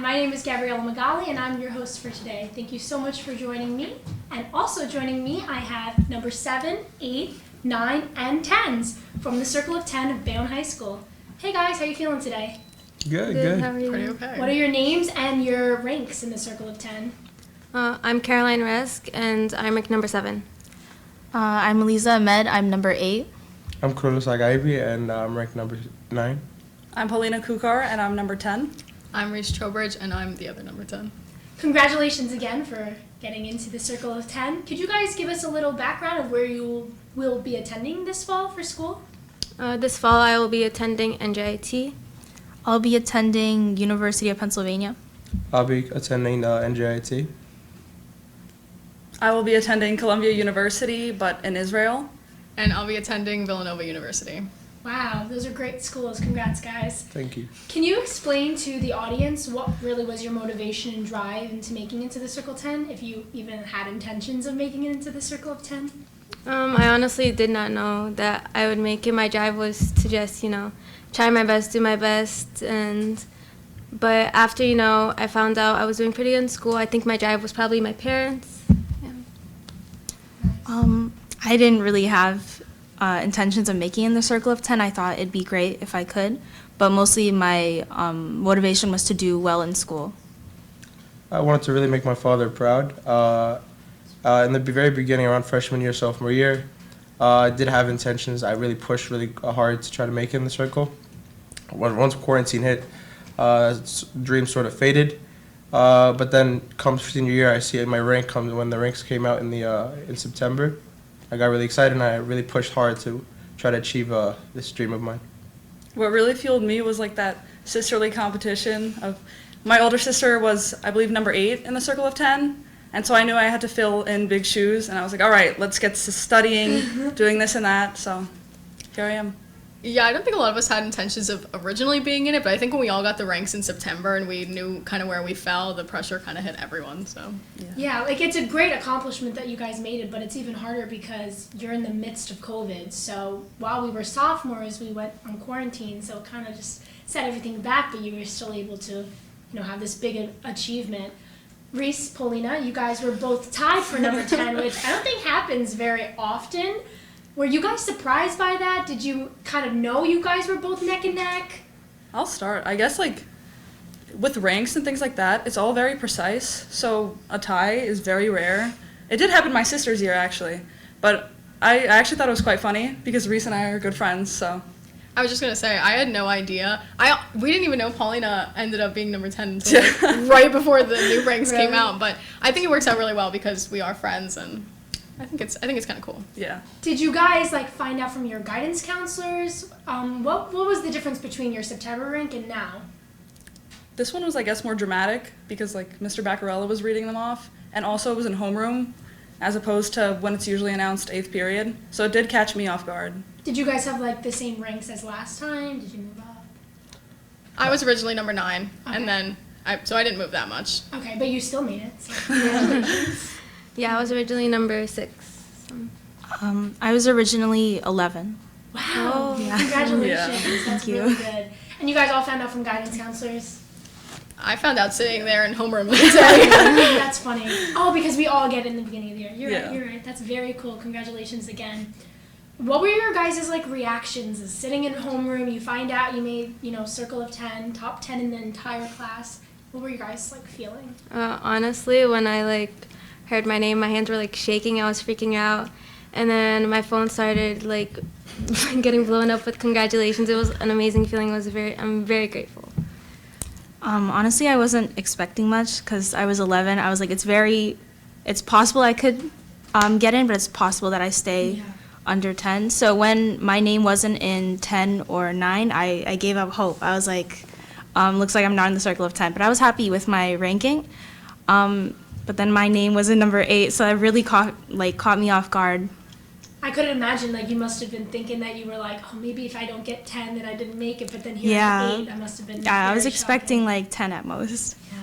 my name is Gabriella Magali, and I'm your host for today. Thank you so much for joining me. And also joining me, I have number 7, 8, 9, and 10s from the Circle of 10 of Bayonne High School. Hey guys, how you feeling today? Good. How are you? Pretty okay. What are your names and your ranks in the Circle of 10? I'm Caroline Resk, and I'm rank number 7. I'm Eliza Ahmed. I'm number 8. I'm Carlos Agaibi, and I'm ranked number 9. I'm Paulina Kukar, and I'm number 10. I'm Reese Trowbridge, and I'm the other number 10. Congratulations again for getting into the Circle of 10. Could you guys give us a little background of where you will be attending this fall for school? This fall, I will be attending NJIT. I'll be attending University of Pennsylvania. I'll be attending NJIT. I will be attending Columbia University, but in Israel. And I'll be attending Villanova University. Wow, those are great schools. Congrats, guys. Thank you. Can you explain to the audience what really was your motivation and drive into making it to the Circle 10, if you even had intentions of making it into the Circle of 10? I honestly did not know that I would make it. My drive was to just, try my best, do my best, but after, I found out I was doing pretty good in school, I think my drive was probably my parents. Yeah. I didn't really have intentions of making it in the Circle of 10. I thought it'd be great if I could, but mostly my motivation was to do well in school. I wanted to really make my father proud. In the very beginning, around freshman year, sophomore year, I did have intentions. I really pushed really hard to try to make it in the Circle. Once quarantine hit, dreams sort of faded. But then comes senior year, I see my rank comes when the ranks came out in September. I got really excited, and I really pushed hard to try to achieve this dream of mine. What really fueled me was like that sisterly competition of my older sister was, I believe, number 8 in the Circle of 10. And so I knew I had to fill in big shoes, and I was like, all right, let's get to studying, doing this and that. So here I am. Yeah, I don't think a lot of us had intentions of originally being in it, but I think when we all got the ranks in September and we knew kind of where we fell, the pressure kind of hit everyone, so. Yeah, it's a great accomplishment that you guys made it, but it's even harder because you're in the midst of COVID. So while we were sophomores, we went on quarantine, so it kind of just set everything back, but you were still able to, have this big achievement. Reese, Paulina, you guys were both tied for number 10, which I don't think happens very often. Were you guys surprised by that? Did you kind of know you guys were both neck and neck? I'll start. I guess with ranks and things like that, it's all very precise. So a tie is very rare. It did happen my sister's year, actually. But I actually thought it was quite funny because Reese and I are good friends, so. I was just going to say, I had no idea. We didn't even know Paulina ended up being number 10 until right before the new ranks came out. But I think it works out really well because we are friends, and I think it's kind of cool. Yeah. Did you guys find out from your guidance counselors? What was the difference between your September rank and now? This one was, I guess, more dramatic because Mr. Baccarella was reading them off, and also it was in homeroom as opposed to when it's usually announced 8th period. So it did catch me off guard. Did you guys have the same ranks as last time? Did you move up? I was originally number 9, Okay. and then so I didn't move that much. Okay, but you still made it. So congratulations. Yeah, I was originally number 6. I was originally 11. Wow. Oh, yeah. Congratulations. Yeah. That's you. really good. And you guys all found out from guidance counselors? I found out sitting there in homeroom. That's funny. Oh, because we all get it in the beginning of the year. Yeah. You're right. That's very cool. Congratulations again. What were your guys' reactions? Sitting in homeroom, you find out you made, Circle of 10, top 10 in the entire class. What were you guys feeling? Honestly, when I heard my name, my hands were shaking. I was freaking out, and then my phone started getting blown up with congratulations. It was an amazing feeling. I'm very grateful. Honestly, I wasn't expecting much because I was 11. I was like, it's possible I could get in, but it's possible that I stay under 10. So when my name wasn't in 10 or 9, I gave up hope. I was like, looks like I'm not in the Circle of 10. But I was happy with my ranking. But then my name was in number 8, so it really caught me off guard. I couldn't imagine, you must have been thinking that you were maybe if I don't get 10, then I didn't make it, but then here at 8, I must have been Yeah, I was very expecting shocking. 10 at most. Yeah.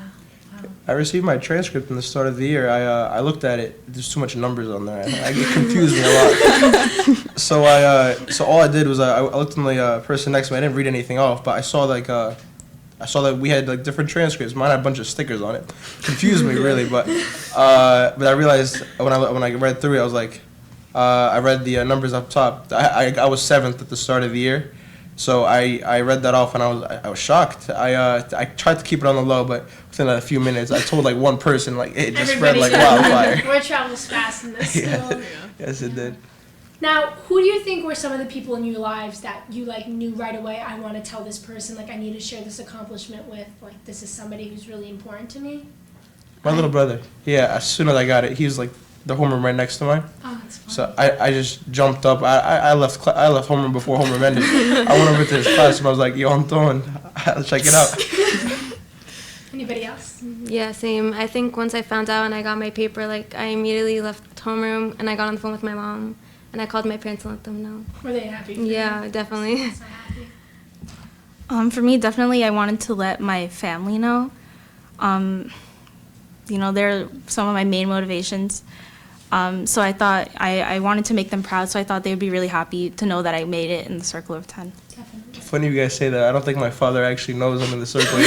Wow. I received my transcript in the start of the year. I looked at it. There's too much numbers on there. I get confused me a lot. So all I did was I looked in the person next to me. I didn't read anything off, but I saw I saw that we had like different transcripts. Mine had a bunch of stickers on it. Confused me really, but I realized when I read through it, I was like, I read the numbers up top. I was 7th at the start of the year, so I read that off and I was shocked. I tried to keep it on the low, but within a few minutes, I told like one person, like it just spread like wildfire. Word travels fast in this school. Yes, it did. Now, who do you think were some of the people in your lives that you like knew right away? I want to tell this person, like I need to share this accomplishment with. Like this is somebody who's really important to me. My little brother. Yeah, as soon as I got it, he was like the homeroom right next to mine. Oh, that's fun. So I just jumped up. I left homeroom before homeroom ended. I went over to his classroom. I was like, "Yo, I'm throwing. Check it out." Anybody else? Yeah, same. I think once I found out and I got my paper, like I immediately left homeroom and I got on the phone with my mom and I called my parents and let them know. Were they happy? For you? Yeah, definitely. So happy. For me, definitely, I wanted to let my family know. You know, they're some of my main motivations. So I thought I wanted to make them proud, so I thought they would be really happy to know that I made it in the circle of 10. Definitely. Funny you guys say that. I don't think my father actually knows I'm in the circle.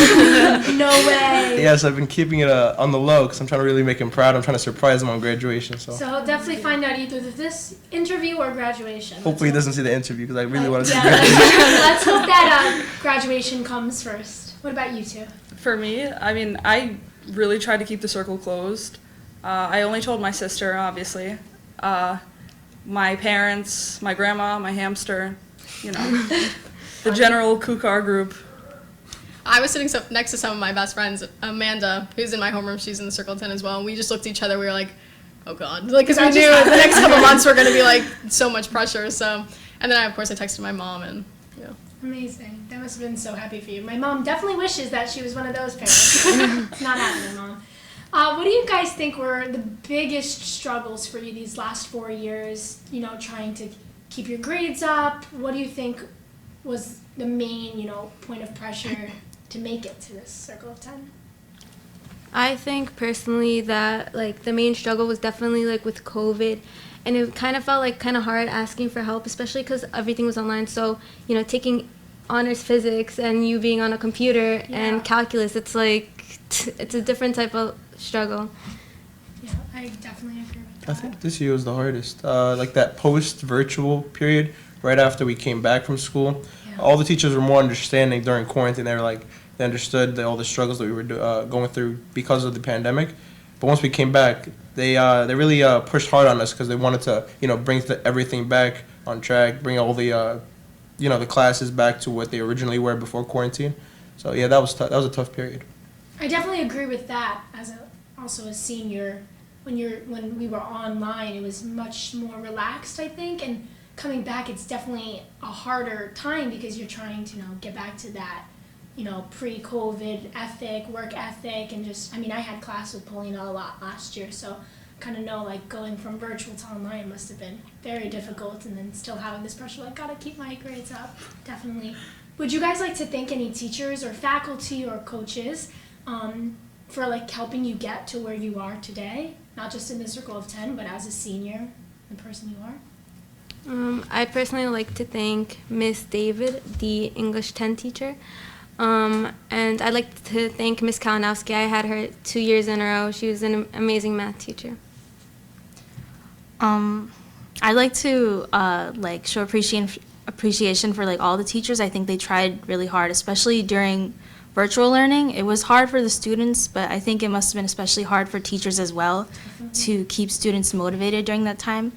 No way. Yes, I've been keeping it on the low because I'm trying to really make him proud. I'm trying to surprise him on graduation. So So he'll definitely find out either through this interview or graduation. hopefully he doesn't see the interview because I really want to see Yeah, graduation. let's hope that graduation comes first. What about you two? For me, I mean, I really tried to keep the circle closed. I only told my sister, obviously, my parents, my grandma, my hamster, you know, the general Kukar group. I was sitting next to some of my best friends, Amanda, who's in my homeroom. She's in the Circle of 10 as well. And we just looked at each other. We were like, oh, God. Like, because we knew the next couple months were going to be, like, so much pressure. So, and then, of course, I texted my mom and, you know. Amazing. That must have been so happy for you. My mom definitely wishes that she was one of those parents. It's not happening, Mom. What do you guys think were the biggest struggles for you these last 4 years, you know, trying to keep your grades up? What do you think was the main, you know, point of pressure to make it to this Circle of 10? I think personally that like the main struggle was definitely like with COVID, and it kind of felt like kind of hard asking for help, especially because everything was online. So, you know, taking honors physics and you being on a computer and calculus, it's like it's a different type of struggle. Yeah, I definitely agree with that. I think this year was the hardest. Like that post-virtual period, right after we came back from school, all the teachers were more understanding during quarantine. They were like, they understood all the struggles that we were going through because of the pandemic. But once we came back, they really pushed hard on us because they wanted to, you know, bring everything back on track, bring all the, you know, the classes back to what they originally were before quarantine. So yeah, that was a tough period. I definitely agree with that. Also a senior, when we were online, it was much more relaxed, I think, and coming back, it's definitely a harder time because you're trying to, you know, get back to that, you know, pre-COVID work ethic, and just, I mean, I had class with Paulina a lot last year, so kind of know, like, going from virtual to online must have been very difficult, and then still having this pressure, like, gotta keep my grades up, definitely. Would you guys like to thank any teachers or faculty or coaches for, like, helping you get to where you are today, not just in the Circle of 10, but as a senior, the person you are? I'd personally like to thank Miss David, the English 10 teacher. And I'd like to thank Miss Kalinowski. I had her 2 years in a row. She was an amazing math teacher. I'd like to like show appreciation for like all the teachers. I think they tried really hard, especially during virtual learning. It was hard for the students, but I think it must have been especially hard for teachers as well to keep students motivated during that time.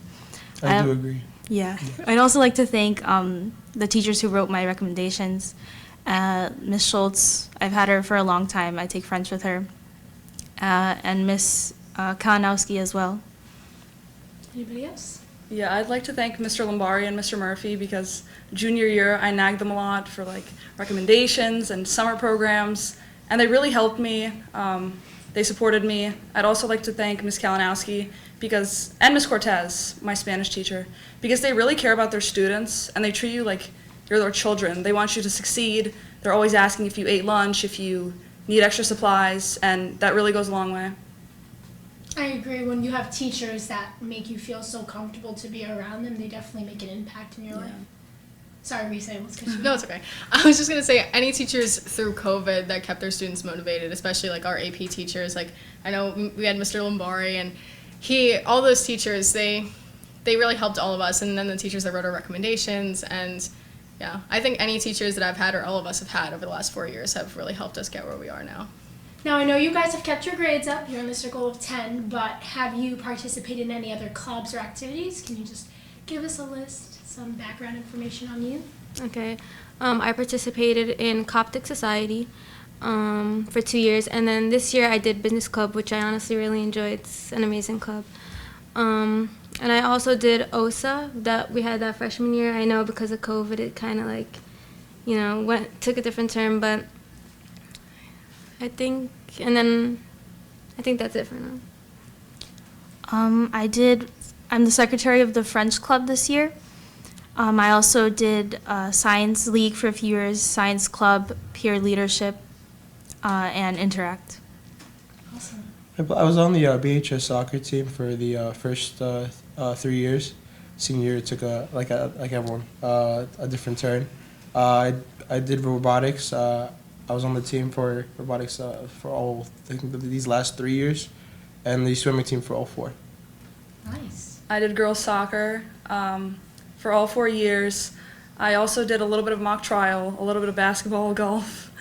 I do agree. Yeah. I'd also like to thank the teachers who wrote my recommendations. Miss Schultz, I've had her for a long time. I take French with her. And Miss Kalinowski as well. Anybody else? Yeah, I'd like to thank Mr. Lombari and Mr. Murphy because junior year I nagged them a lot for like recommendations and summer programs, and they really helped me. They supported me. I'd also like to thank Ms. Kalinowski and Ms. Cortez, my Spanish teacher, because they really care about their students and they treat you like you're their children. They want you to succeed. They're always asking if you ate lunch, if you need extra supplies, and that really goes a long way. I agree. When you have teachers that make you feel so comfortable to be around them, they definitely make an impact in your life. Sorry, Risa, I almost cut you. No, it's okay. I was just gonna say, any teachers through COVID that kept their students motivated, especially like our AP teachers. Like, I know we had Mr. Lombari, and all those teachers, they really helped all of us. And then the teachers that wrote our recommendations, and yeah, I think any teachers that I've had, or all of us have had over the last 4 years, have really helped us get where we are now. Now, I know you guys have kept your grades up. You're in the circle of 10, but have you participated in any other clubs or activities? Can you just give us a list, some background information on you? Okay. I participated in Coptic Society for 2 years, and then this year I did Business Club, which I honestly really enjoyed. It's an amazing club. And I also did OSA that we had that freshman year. I know because of COVID, it kind of like, took a different turn, but I think that's it for now. I'm the secretary of the French club this year. I also did Science League for a few years, Science Club, Peer Leadership, and Interact. Awesome. I was on the BHS soccer team for the first 3 years. Senior year took like everyone a different turn. I did robotics. I was on the team for robotics for all these last 3 years, and the swimming team for all 4. Nice. I did girls soccer for all 4 years. I also did a little bit of mock trial, a little bit of basketball, golf.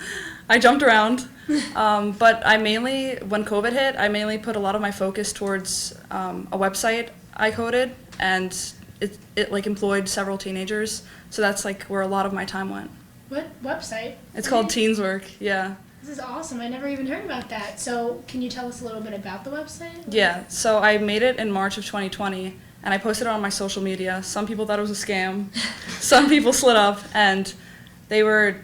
I jumped around, but when COVID hit, I mainly put a lot of my focus towards a website I coded, and it like employed several teenagers. So that's like where a lot of my time went. What website? It's called Teens Work, yeah. This is awesome. I never even heard about that. So can you tell us a little bit about the website? Yeah, so I made it in March of 2020, and I posted it on my social media. Some people thought it was a scam. Some people slid up, and they were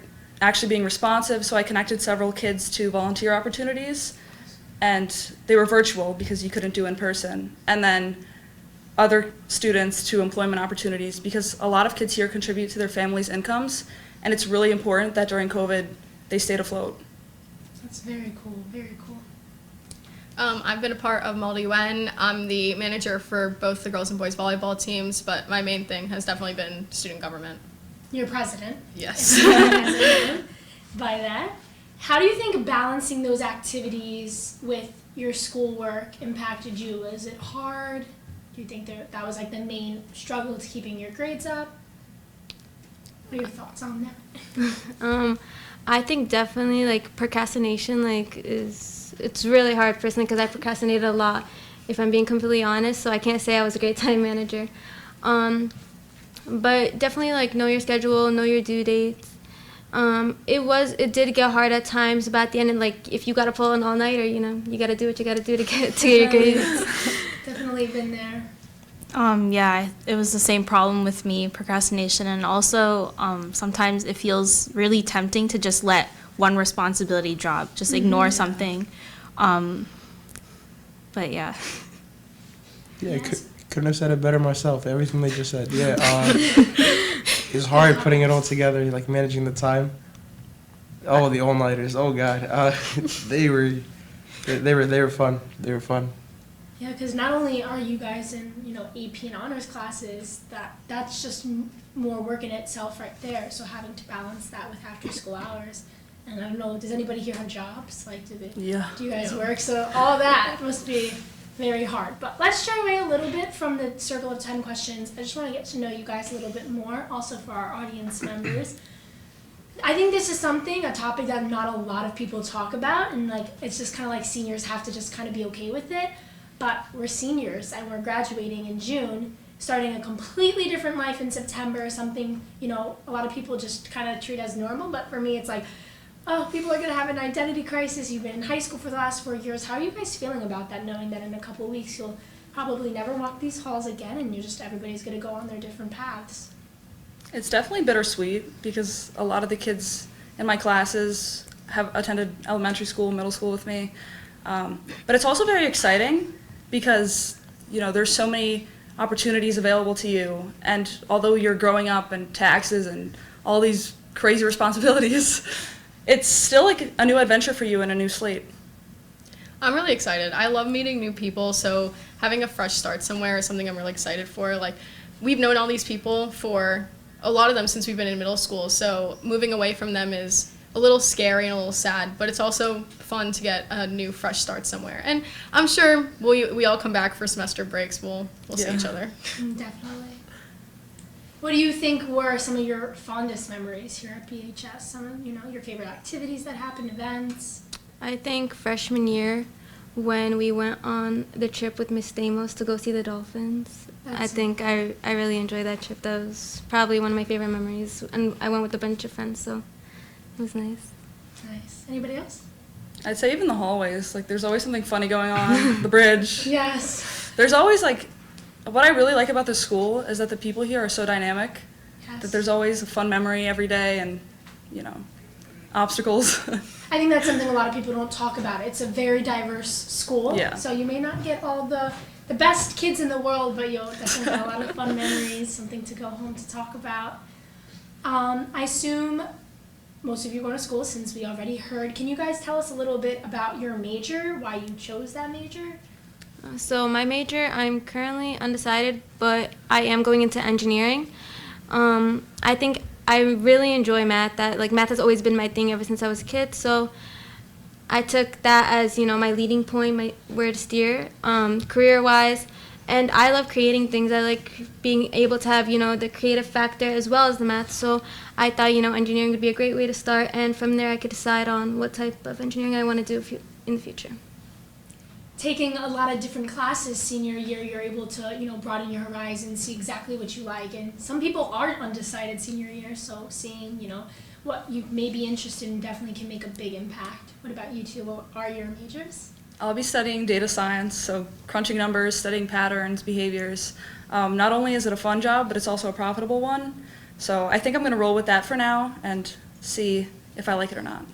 actually being responsive, so I connected several kids to volunteer opportunities, and they were virtual because you couldn't do in person. And then other students to employment opportunities, because a lot of kids here contribute to their families' incomes, and it's really important that during COVID they stayed afloat. That's very cool, very cool. I've been a part of MultiUN. I'm the manager for both the girls and boys volleyball teams, but my main thing has definitely been student government. You're president. Yes. By that, how do you think balancing those activities with your schoolwork impacted you? Was it hard? Do you think that was like the main struggle to keeping your grades up? What are your thoughts on that? I think definitely like procrastination it's really hard personally because I procrastinated a lot, if I'm being completely honest, so I can't say I was a great time manager. But definitely like know your schedule, know your due dates. It did get hard at times, but at the end, like if you gotta pull an all-nighter, you gotta do what you gotta do to get your grades. Definitely been there. Yeah, it was the same problem with me, procrastination, and also sometimes it feels really tempting to just let one responsibility drop, just ignore something. But yeah. Yeah, Yes. couldn't have said it better myself. Everything they just said. Yeah, it's hard putting it all together, like managing the time. Oh, the all-nighters. Oh God, they were fun. They were fun. Yeah, because not only are you guys in AP and honors classes, that's just more work in itself right there. So having to balance that with after school hours, and I don't know, does anybody here have jobs? Like, do you guys work? So all that must be very hard. But let's stray away a little bit from the circle of 10 questions. I just want to get to know you guys a little bit more, also for our audience members. I think this is a topic that not a lot of people talk about, and like it's just kind of like seniors have to just kind of be okay with it. But we're seniors and we're graduating in June, starting a completely different life in September, something, a lot of people just kind of treat as normal. But for me, it's like, oh, people are going to have an identity crisis. You've been in high school for the last 4 years. How are you guys feeling about that, knowing that in a couple of weeks you'll probably never walk these halls again and everybody's going to go on their different paths? It's definitely bittersweet because a lot of the kids in my classes have attended elementary school, middle school with me. But it's also very exciting because, there's so many opportunities available to you. And although you're growing up and taxes and all these crazy responsibilities, it's still like a new adventure for you and a new slate. I'm really excited. I love meeting new people, so having a fresh start somewhere is something I'm really excited for. Like, we've known all these people for a lot of them since we've been in middle school. So moving away from them is a little scary and a little sad, but it's also fun to get a new fresh start somewhere. And I'm sure we all come back for semester breaks. We'll see each other. Definitely. What do you think were some of your fondest memories here at BHS? Some of, your favorite activities that happened, events? I think freshman year when we went on the trip with Miss Stamos to go see the dolphins. I think I really enjoyed that trip. That was probably one of my favorite memories. And I went with a bunch of friends, so it was nice. Nice. Anybody else? I'd say even the hallways, like there's always something funny going on. The bridge. Yes. There's always like, what I really like about this school is that the people here are so dynamic. Yes. That there's always a fun memory every day and, obstacles. I think that's something a lot of people don't talk about. It's a very diverse school. Yeah. So you may not get all the best kids in the world, but you'll definitely get a lot of fun memories, something to go home to talk about. I assume most of you go to school, since we already heard. Can you guys tell us a little bit about your major, why you chose that major? So my major, I'm currently undecided, but I am going into engineering. I think I really enjoy math. Math has always been my thing ever since I was a kid. So I took that as my leading point, where to steer, career-wise. And I love creating things. I like being able to have the creative factor as well as the math. So I thought engineering would be a great way to start. And from there, I could decide on what type of engineering I want to do in the future. Taking a lot of different classes senior year, you're able to, broaden your horizons, see exactly what you like. And some people aren't undecided senior year, so seeing, what you may be interested in definitely can make a big impact. What about you two? What are your majors? I'll be studying data science, so crunching numbers, studying patterns, behaviors. Not only is it a fun job, but it's also a profitable one. So I think I'm going to roll with that for now and see if I like it or not.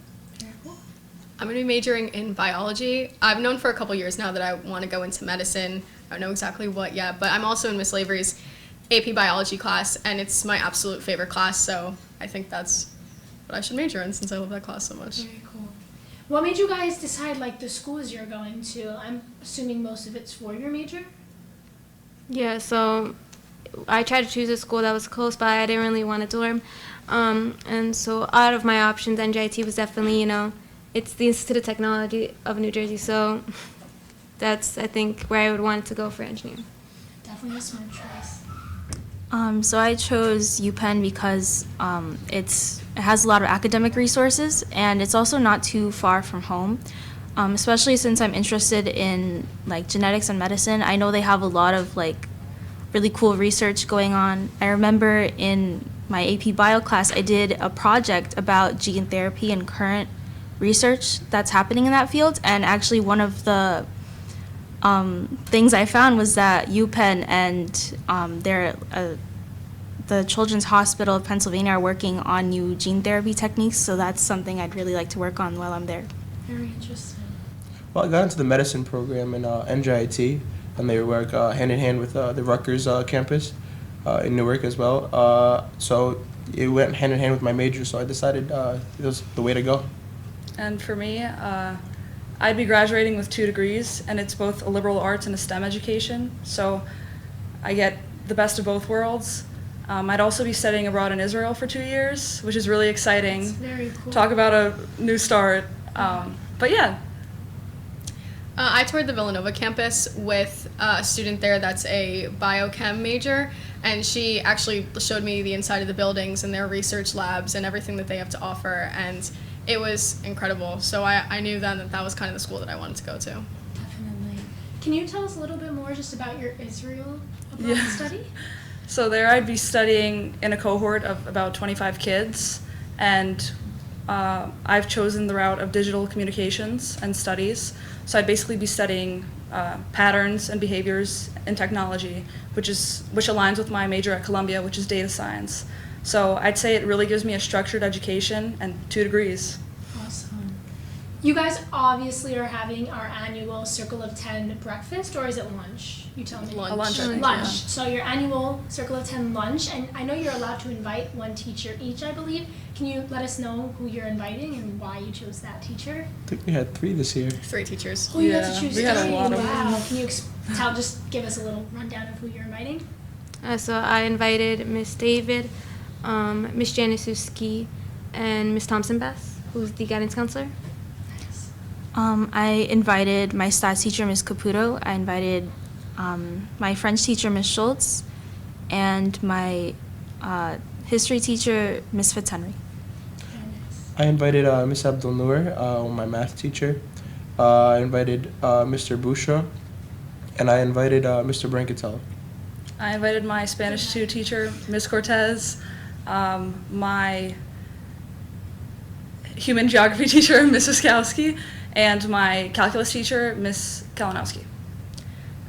I'm going to be majoring in biology. I've known for a couple years now that I want to go into medicine. I don't know exactly what yet, but I'm also in Miss Lavery's AP biology class, and it's my absolute favorite class, so I think that's what I should major in since I love that class so much. Very cool. What made you guys decide, the schools you're going to? I'm assuming most of it's for your major? Yeah, so I tried to choose a school that was close by. I didn't really want a dorm. And so out of my options, NJIT was definitely, it's the Institute of Technology of New Jersey, so that's, I think, where I would want to go for engineering. Definitely a smart choice. So I chose UPenn because it has a lot of academic resources, and it's also not too far from home. Especially since I'm interested in genetics and medicine, I know they have a lot of really cool research going on. I remember in my AP Bio class, I did a project about gene therapy and current research that's happening in that field, and actually one of the things I found was that UPenn and the Children's Hospital of Pennsylvania are working on new gene therapy techniques, so that's something I'd really like to work on while I'm there. Very interesting. Well, I got into the medicine program in NJIT, and they work hand in hand with the Rutgers campus in Newark as well. So it went hand in hand with my major, so I decided it was the way to go. And for me, I'd be graduating with 2 degrees, and it's both a liberal arts and a STEM education, so I get the best of both worlds. I'd also be studying abroad in Israel for 2 years, which is really exciting. That's very cool. Talk about a new start. But yeah. I toured the Villanova campus with a student there that's a biochem major, and she actually showed me the inside of the buildings and their research labs and everything that they have to offer, and it was incredible. So I knew then that was kind of the school that I wanted to go to. Definitely. Can you tell us a little bit more just about your Israel abroad study? So there I'd be studying in a cohort of about 25 kids, and I've chosen the route of digital communications and studies. So I'd basically be studying patterns and behaviors in technology, which aligns with my major at Columbia, which is data science. So I'd say it really gives me a structured education and 2 degrees. Awesome. You guys obviously are having our annual Circle of 10 breakfast, or is it lunch? You tell me. Lunch. A lunch, I think, Lunch. yeah. So your annual Circle of 10 lunch, and I know you're allowed to invite one teacher each, I believe. Can you let us know who you're inviting and why you chose that teacher? I think we had 3 this year. 3 teachers. Oh, you had Yeah, to choose we had a 3. lot of Wow. Can you just give us a little rundown of who you're inviting? So I invited Miss David, Miss Januszewski, and Miss Thompson-Bess, who's the guidance counselor. I invited my stats teacher, Miss Caputo. I invited my French teacher, Miss Schultz, and my history teacher, Miss Fitzhenry. I invited Miss Abdul Noor, my math teacher. I invited Mr. Busha, and I invited Mr. Brancatel. I invited my Spanish 2 teacher, Miss Cortez, my human geography teacher, Miss Wiskowski, and my calculus teacher, Miss Kalinowski.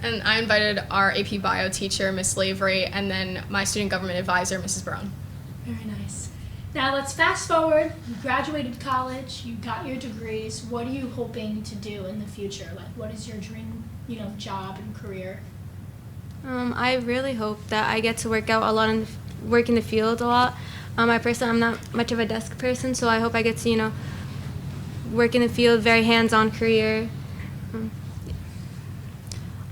And I invited our AP Bio teacher, Miss Lavery, and then my student government advisor, Mrs. Brown. Very nice. Now let's fast forward. You graduated college, you got your degrees. What are you hoping to do in the future? Like, what is your dream, job and career? I really hope that I get to work in the field a lot. I'm not much of a desk person, so I hope I get to, work in the field, very hands-on career.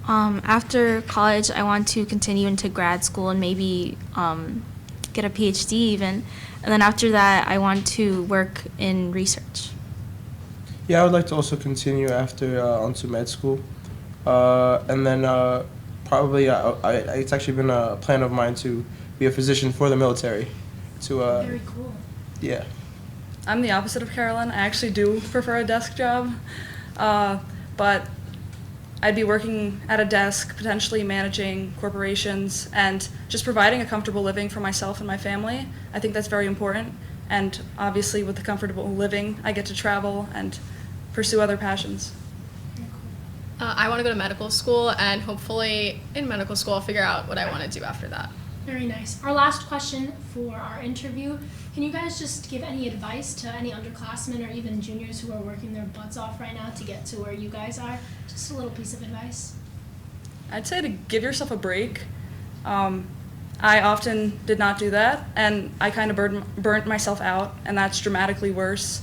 After college, I want to continue into grad school and maybe get a PhD even. And then after that, I want to work in research. Yeah, I would like to also continue after onto med school. And then probably it's actually been a plan of mine to be a physician for the military. Very cool. Yeah. I'm the opposite of Carolyn. I actually do prefer a desk job, but I'd be working at a desk, potentially managing corporations, and just providing a comfortable living for myself and my family. I think that's very important, and obviously with the comfortable living, I get to travel and pursue other passions. I want to go to medical school, and hopefully in medical school I'll figure out what I want to do after that. Very nice. Our last question for our interview. Can you guys just give any advice to any underclassmen or even juniors who are working their butts off right now to get to where you guys are? Just a little piece of advice. I'd say to give yourself a break. I often did not do that, and I kind of burnt myself out, and that's dramatically worse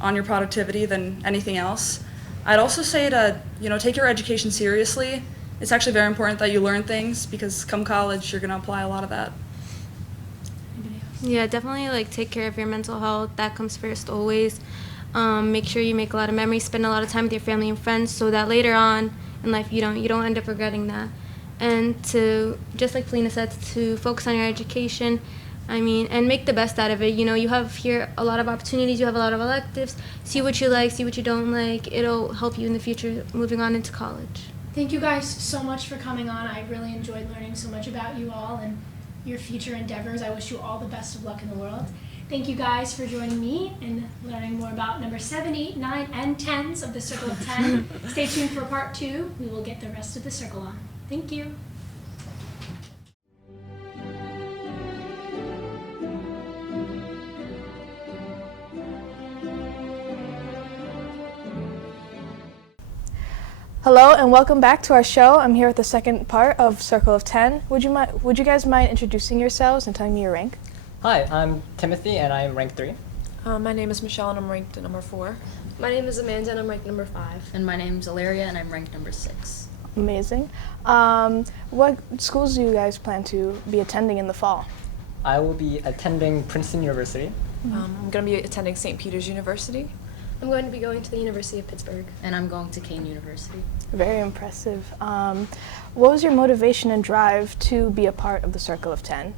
on your productivity than anything else. I'd also say to, take your education seriously. It's actually very important that you learn things, because come college, you're going to apply a lot of that. Anybody else? Yeah, definitely take care of your mental health. That comes first always. Make sure you make a lot of memories, spend a lot of time with your family and friends, so that later on in life you don't end up regretting that. And to, just like Felina said, to focus on your education. And make the best out of it. You have here a lot of opportunities, you have a lot of electives. See what you like, see what you don't like. It'll help you in the future moving on into college. Thank you guys so much for coming on. I really enjoyed learning so much about you all and your future endeavors. I wish you all the best of luck in the world. Thank you guys for joining me and learning more about number 7, 8, 9, and 10s of the Circle of 10. Stay tuned for part 2. We will get the rest of the circle on. Thank you. Hello and welcome back to our show. I'm here with the second part of Circle of 10. Would you guys mind introducing yourselves and telling me your rank? Hi, I'm Timothy and I am rank 3. My name is Michelle and I'm ranked at number 4. My name is Amanda and I'm ranked number 5. And my name's Ilaria and I'm ranked number 6. Amazing. What schools do you guys plan to be attending in the fall? I will be attending Princeton University. I'm going to be attending St. Peter's University. I'm going to be going to the University of Pittsburgh. And I'm going to Kane University. Very impressive. What was your motivation and drive to be a part of the Circle of 10?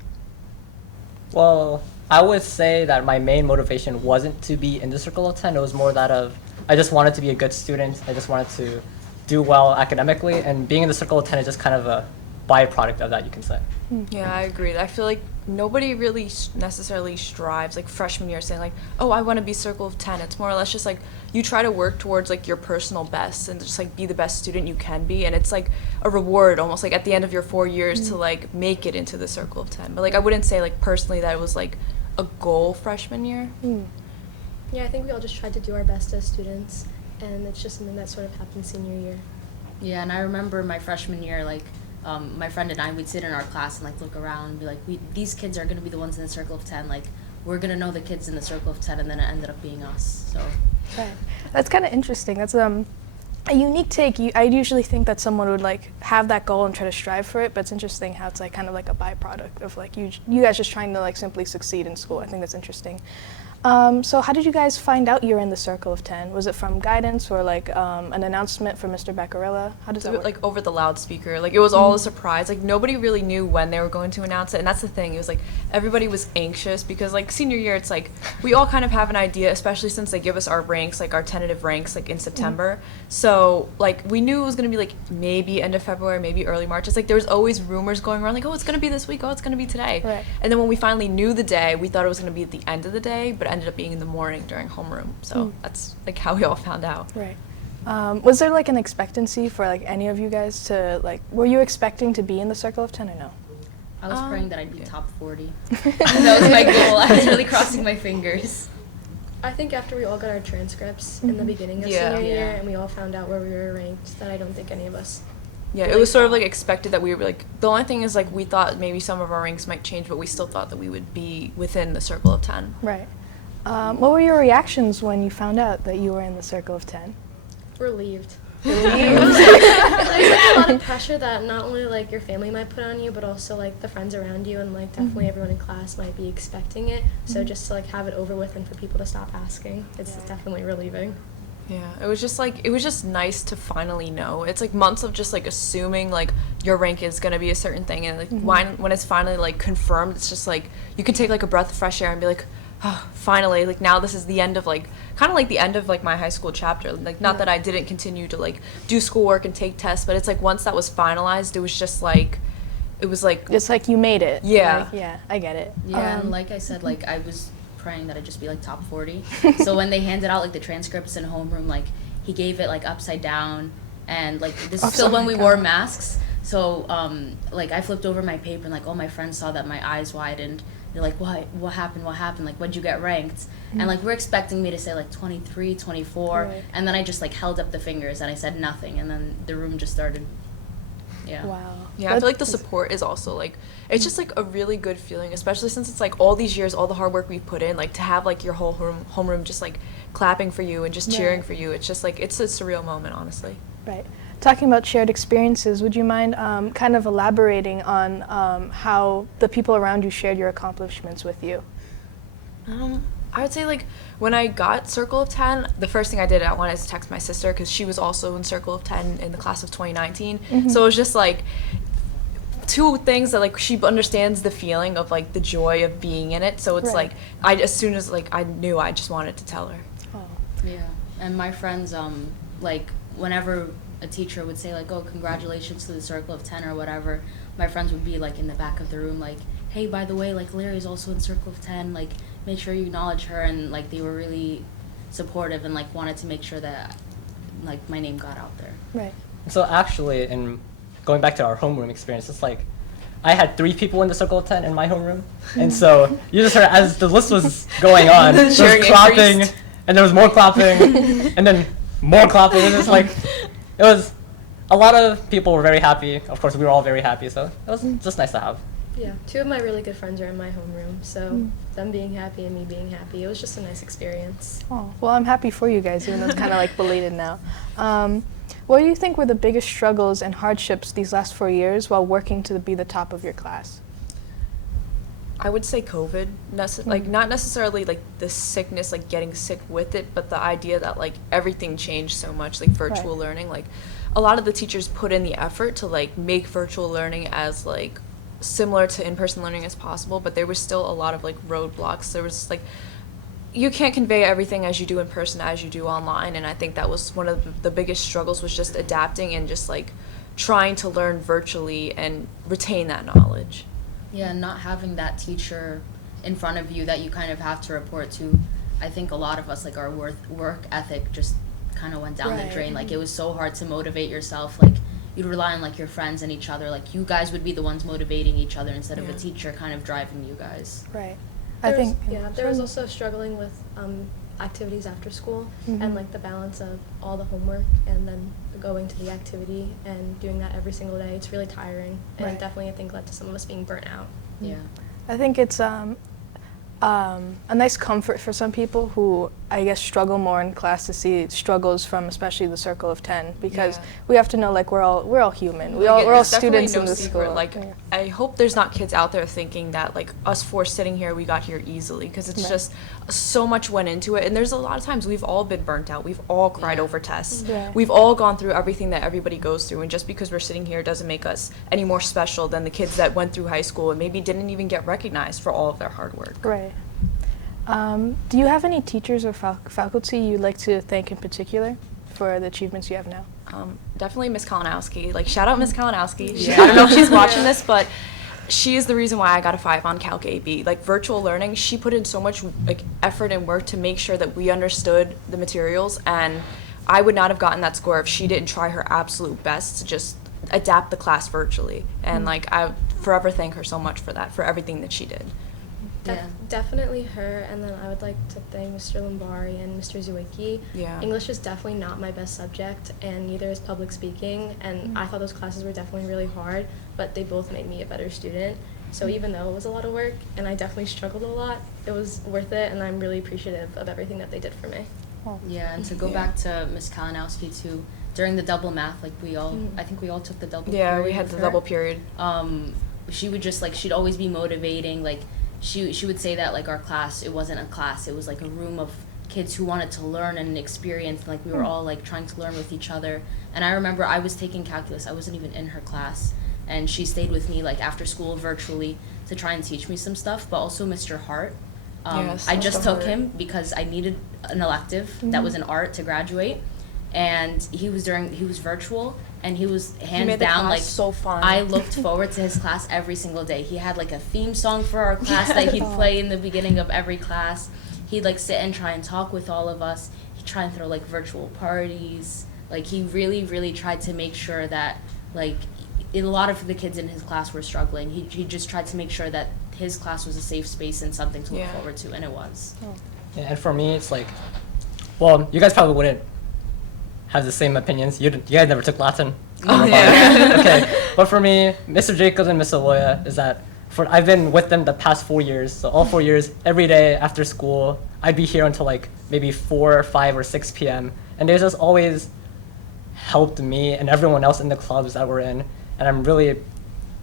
Well, I would say that my main motivation wasn't to be in the Circle of 10. It was more that of, I just wanted to be a good student. I just wanted to do well academically, and being in the Circle of 10 is just kind of a byproduct of that, you can say. Yeah, I agree. I feel like nobody really necessarily strives, freshman year, saying oh, I want to be Circle of 10. It's more or less just you try to work towards your personal best and just be the best student you can be, and it's a reward almost at the end of your 4 years to make it into the Circle of 10. But I wouldn't say personally that it was a goal freshman year. Yeah, I think we all just tried to do our best as students, and it's just something that sort of happened senior year. Yeah, and I remember my freshman year, my friend and I, we'd sit in our class and look around and be these kids are going to be the ones in the Circle of 10. We're going to know the kids in the Circle of 10, and then it ended up being us. So. Right. That's kind of interesting. That's a unique take. I usually think that someone would like have that goal and try to strive for it, but it's interesting how it's like kind of like a byproduct of like you guys just trying to like simply succeed in school. I think that's interesting. So how did you guys find out you were in the Circle of 10? Was it from guidance or like an announcement from Mr. Beccarella? How does that work? Like over the loudspeaker. Like it was all a surprise. Like nobody really knew when they were going to announce it, and that's the thing. It was like everybody was anxious because like senior year, it's like we all kind of have an idea, especially since they give us our ranks, like our tentative ranks, like in September. So like we knew it was gonna be like maybe end of February, maybe early March. It's like there was always rumors going around, like it's gonna be this week, it's gonna be today. Right. And then when we finally knew the day, we thought it was gonna be at the end of the day, but ended up being in the morning during homeroom. So that's like how we all found out. Right. Was there like an expectancy for like any of you guys to like, were you expecting to be in the Circle of 10 or no? I was praying that I'd be top 40. That was my goal. I was really crossing my fingers. I think after we all got our transcripts in the beginning of Yeah. senior year Yeah. and we all found out where we were ranked, that I don't think any of us. Yeah, it was sort of like expected that we were like, the only thing is like we thought maybe some of our ranks might change, but we still thought that we would be within the Circle of 10. Right. What were your reactions when you found out that you were in the Circle of 10? Relieved. There's like a lot of pressure that not only like your family might put on you, but also like the friends around you and like definitely everyone in class might be expecting it. So just to like have it over with and for people to stop asking, it's definitely relieving. Yeah, it was just nice to finally know. It's like months of just like assuming like your rank is gonna be a certain thing, and like when it's finally like confirmed, it's just like you can take like a breath of fresh air and be like, oh, finally, like now this is the end of like kind of like the end of like my high school chapter. Like not that I didn't continue to like do schoolwork and take tests, but it's like once that was finalized, it was just like It's like you made it. Yeah. Like, yeah, I get it. Yeah, and like I said, like I was praying that I'd just be like top 40. So when they handed out like the transcripts in homeroom, like he gave it like upside down, and like this is still when we wore masks. So like I flipped over my paper and like all my friends saw that my eyes widened. They're like, what happened? Like, when'd you get ranked? And like we're expecting me to say like 23, 24, Right. and then I just like held up the fingers and I said nothing, and then the room just started. Yeah. Wow. Yeah, I feel like the support is also like it's just like a really good feeling, especially since it's like all these years, all the hard work we've put in, like to have like your whole homeroom just like clapping for you and just cheering for you. It's just like it's a surreal moment, honestly. Right. Talking about shared experiences, would you mind kind of elaborating on how the people around you shared your accomplishments with you? I would say like when I got Circle of 10, the first thing I did, I wanted to text my sister because she was also in Circle of 10 in the class of 2019. So it was just like two things that like she understands the feeling of like the joy of being in it. So it's like as soon as like I knew, I just wanted to tell her. Yeah, and my friends, like whenever a teacher would say like, "Oh, congratulations to the Circle of 10" or whatever, my friends would be like in the back of the room, like, "Hey, by the way, like Larry's also in Circle of 10. Like, make sure you acknowledge her." And like they were really supportive and like wanted to make sure that like my name got out there. Right. So actually, in going back to our homeroom experience, it's like I had 3 people in the Circle of 10 in my homeroom, and so you just heard as the list was going on, there was clapping, and there was more clapping, and then more clapping. It was just like it was. A lot of people were very happy. Of course, we were all very happy, so it was just nice to have. Yeah, 2 of my really good friends are in my homeroom, so them being happy and me being happy, it was just a nice experience. Oh, well, I'm happy for you guys, even though it's kind of like belated now. What do you think were the biggest struggles and hardships these last 4 years while working to be the top of your class? I would say COVID, like not necessarily like the sickness, like getting sick with it, but the idea that like everything changed so much, like virtual learning, like a lot of the teachers put in the effort to like make virtual learning as like similar to in-person learning as possible, but there was still a lot of like roadblocks. There was like you can't convey everything as you do in person as you do online, and I think that was one of the biggest struggles, was just adapting and just like trying to learn virtually and retain that knowledge. Yeah, not having that teacher in front of you that you kind of have to report to. I think a lot of us, like our work ethic just kind of went down the drain. Like it was so hard to motivate yourself. Like you'd rely on like your friends and each other. Like you guys would be the ones motivating each other instead of a teacher kind of driving you guys. Right. There was also struggling with activities after school and like the balance of all the homework and then going to the activity and doing that every single day. It's really tiring, and it definitely I think led to some of us being burnt out. Yeah. I think it's a nice comfort for some people who I guess struggle more in class to see struggles from especially the circle of 10 because we have to know like we're all human. We're all students in this school. Like I hope there's not kids out there thinking that like us four sitting here we got here easily because it's just so much went into it and there's a lot of times we've all been burnt out. We've all cried over tests. We've all gone through everything that everybody goes through and just because we're sitting here doesn't make us any more special than the kids that went through high school and maybe didn't even get recognized for all of their hard work. Right. Do you have any teachers or faculty you'd like to thank in particular for the achievements you have now? Definitely Miss Kalinowski. Like, shout out Miss Kalinowski. I don't know if she's watching this, but she is the reason why I got a 5 on Calc AB. Like, virtual learning, she put in so much like effort and work to make sure that we understood the materials, and I would not have gotten that score if she didn't try her absolute best to just adapt the class virtually. And, like, I forever thank her so much for that, for everything that she did. Definitely her, and then I would like to thank Mr. Lombari and Mr. Zwicky. English is definitely not my best subject, and neither is public speaking, and I thought those classes were definitely really hard, but they both made me a better student. So even though it was a lot of work, and I definitely struggled a lot, it was worth it, and I'm really appreciative of everything that they did for me. Yeah, and to go back to Miss Kalinowski too, during the double math, like I think we all took the double period. Yeah, we had the double period. She would just like, she'd always be motivating, like, she would say that like our class, it wasn't a class, it was like a room of kids who wanted to learn and experience, and like we were all like trying to learn with each other. And I remember I was taking calculus, I wasn't even in her class, and she stayed with me like after school virtually to try and teach me some stuff. But also Mr. Hart, I just took him because I needed an elective that was in art to graduate, and he was virtual, and he was hands down like so fun. I looked forward to his class every single day. He had like a theme song for our class that he'd play in the beginning of every class. He'd like sit and try and talk with all of us. He'd try and throw like virtual parties. Like he really, really tried to make sure that like a lot of the kids in his class were struggling. He just tried to make sure that his class was a safe space and something to look forward to, and it was. Yeah, and for me, it's like, well, you guys probably wouldn't have the same opinions. You guys never took Latin. Okay, but for me, Mr. Jacobs and Miss Aloya is that I've been with them the past 4 years. So all 4 years, every day after school, I'd be here until like maybe 4 or 5 or 6 p.m. And they just always helped me and everyone else in the clubs that we're in. And I'm really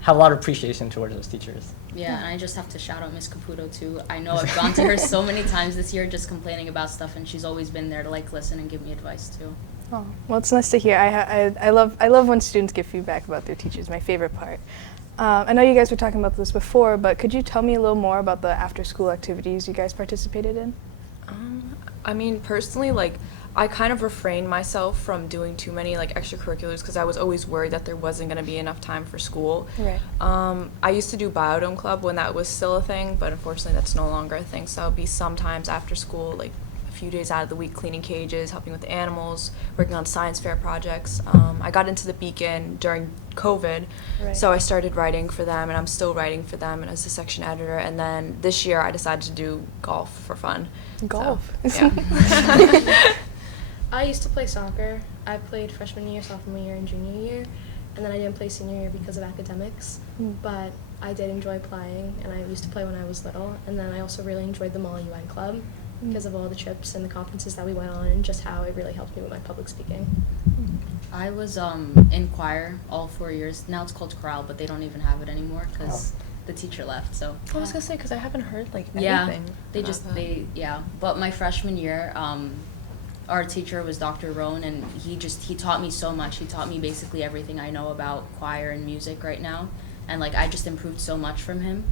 have a lot of appreciation towards those teachers. Yeah, and I just have to shout out Miss Caputo too. I know I've gone to her so many times this year just complaining about stuff, and she's always been there to like listen and give me advice too. Oh, well, it's nice to hear. I love when students give feedback about their teachers. My favorite part. I know you guys were talking about this before, but could you tell me a little more about the after-school activities you guys participated in? I mean, personally, like, I kind of refrained myself from doing too many, like, extracurriculars because I was always worried that there wasn't going to be enough time for school. Right. I used to do Bayonne Club when that was still a thing, but unfortunately that's no longer a thing, so I'll be sometimes after school, like, a few days out of the week cleaning cages, helping with the animals, working on science fair projects. I got into the Beacon during COVID, so I started writing for them, and I'm still writing for them and as a section editor, and then this year I decided to do golf for fun. Golf? So, yeah. I used to play soccer. I played freshman year, sophomore year, and junior year, and then I didn't play senior year because of academics, but I did enjoy playing, and I used to play when I was little, and then I also really enjoyed the Mall UN Club because of all the trips and the conferences that we went on and just how it really helped me with my public speaking. I was in choir all 4 years. Now it's called chorale, but they don't even have it anymore because the teacher left. So I was gonna say because I haven't heard like yeah, anything. But my freshman year, our teacher was Dr. Rohn, and he taught me so much. He taught me basically everything I know about choir and music right now, and like I just improved so much from him.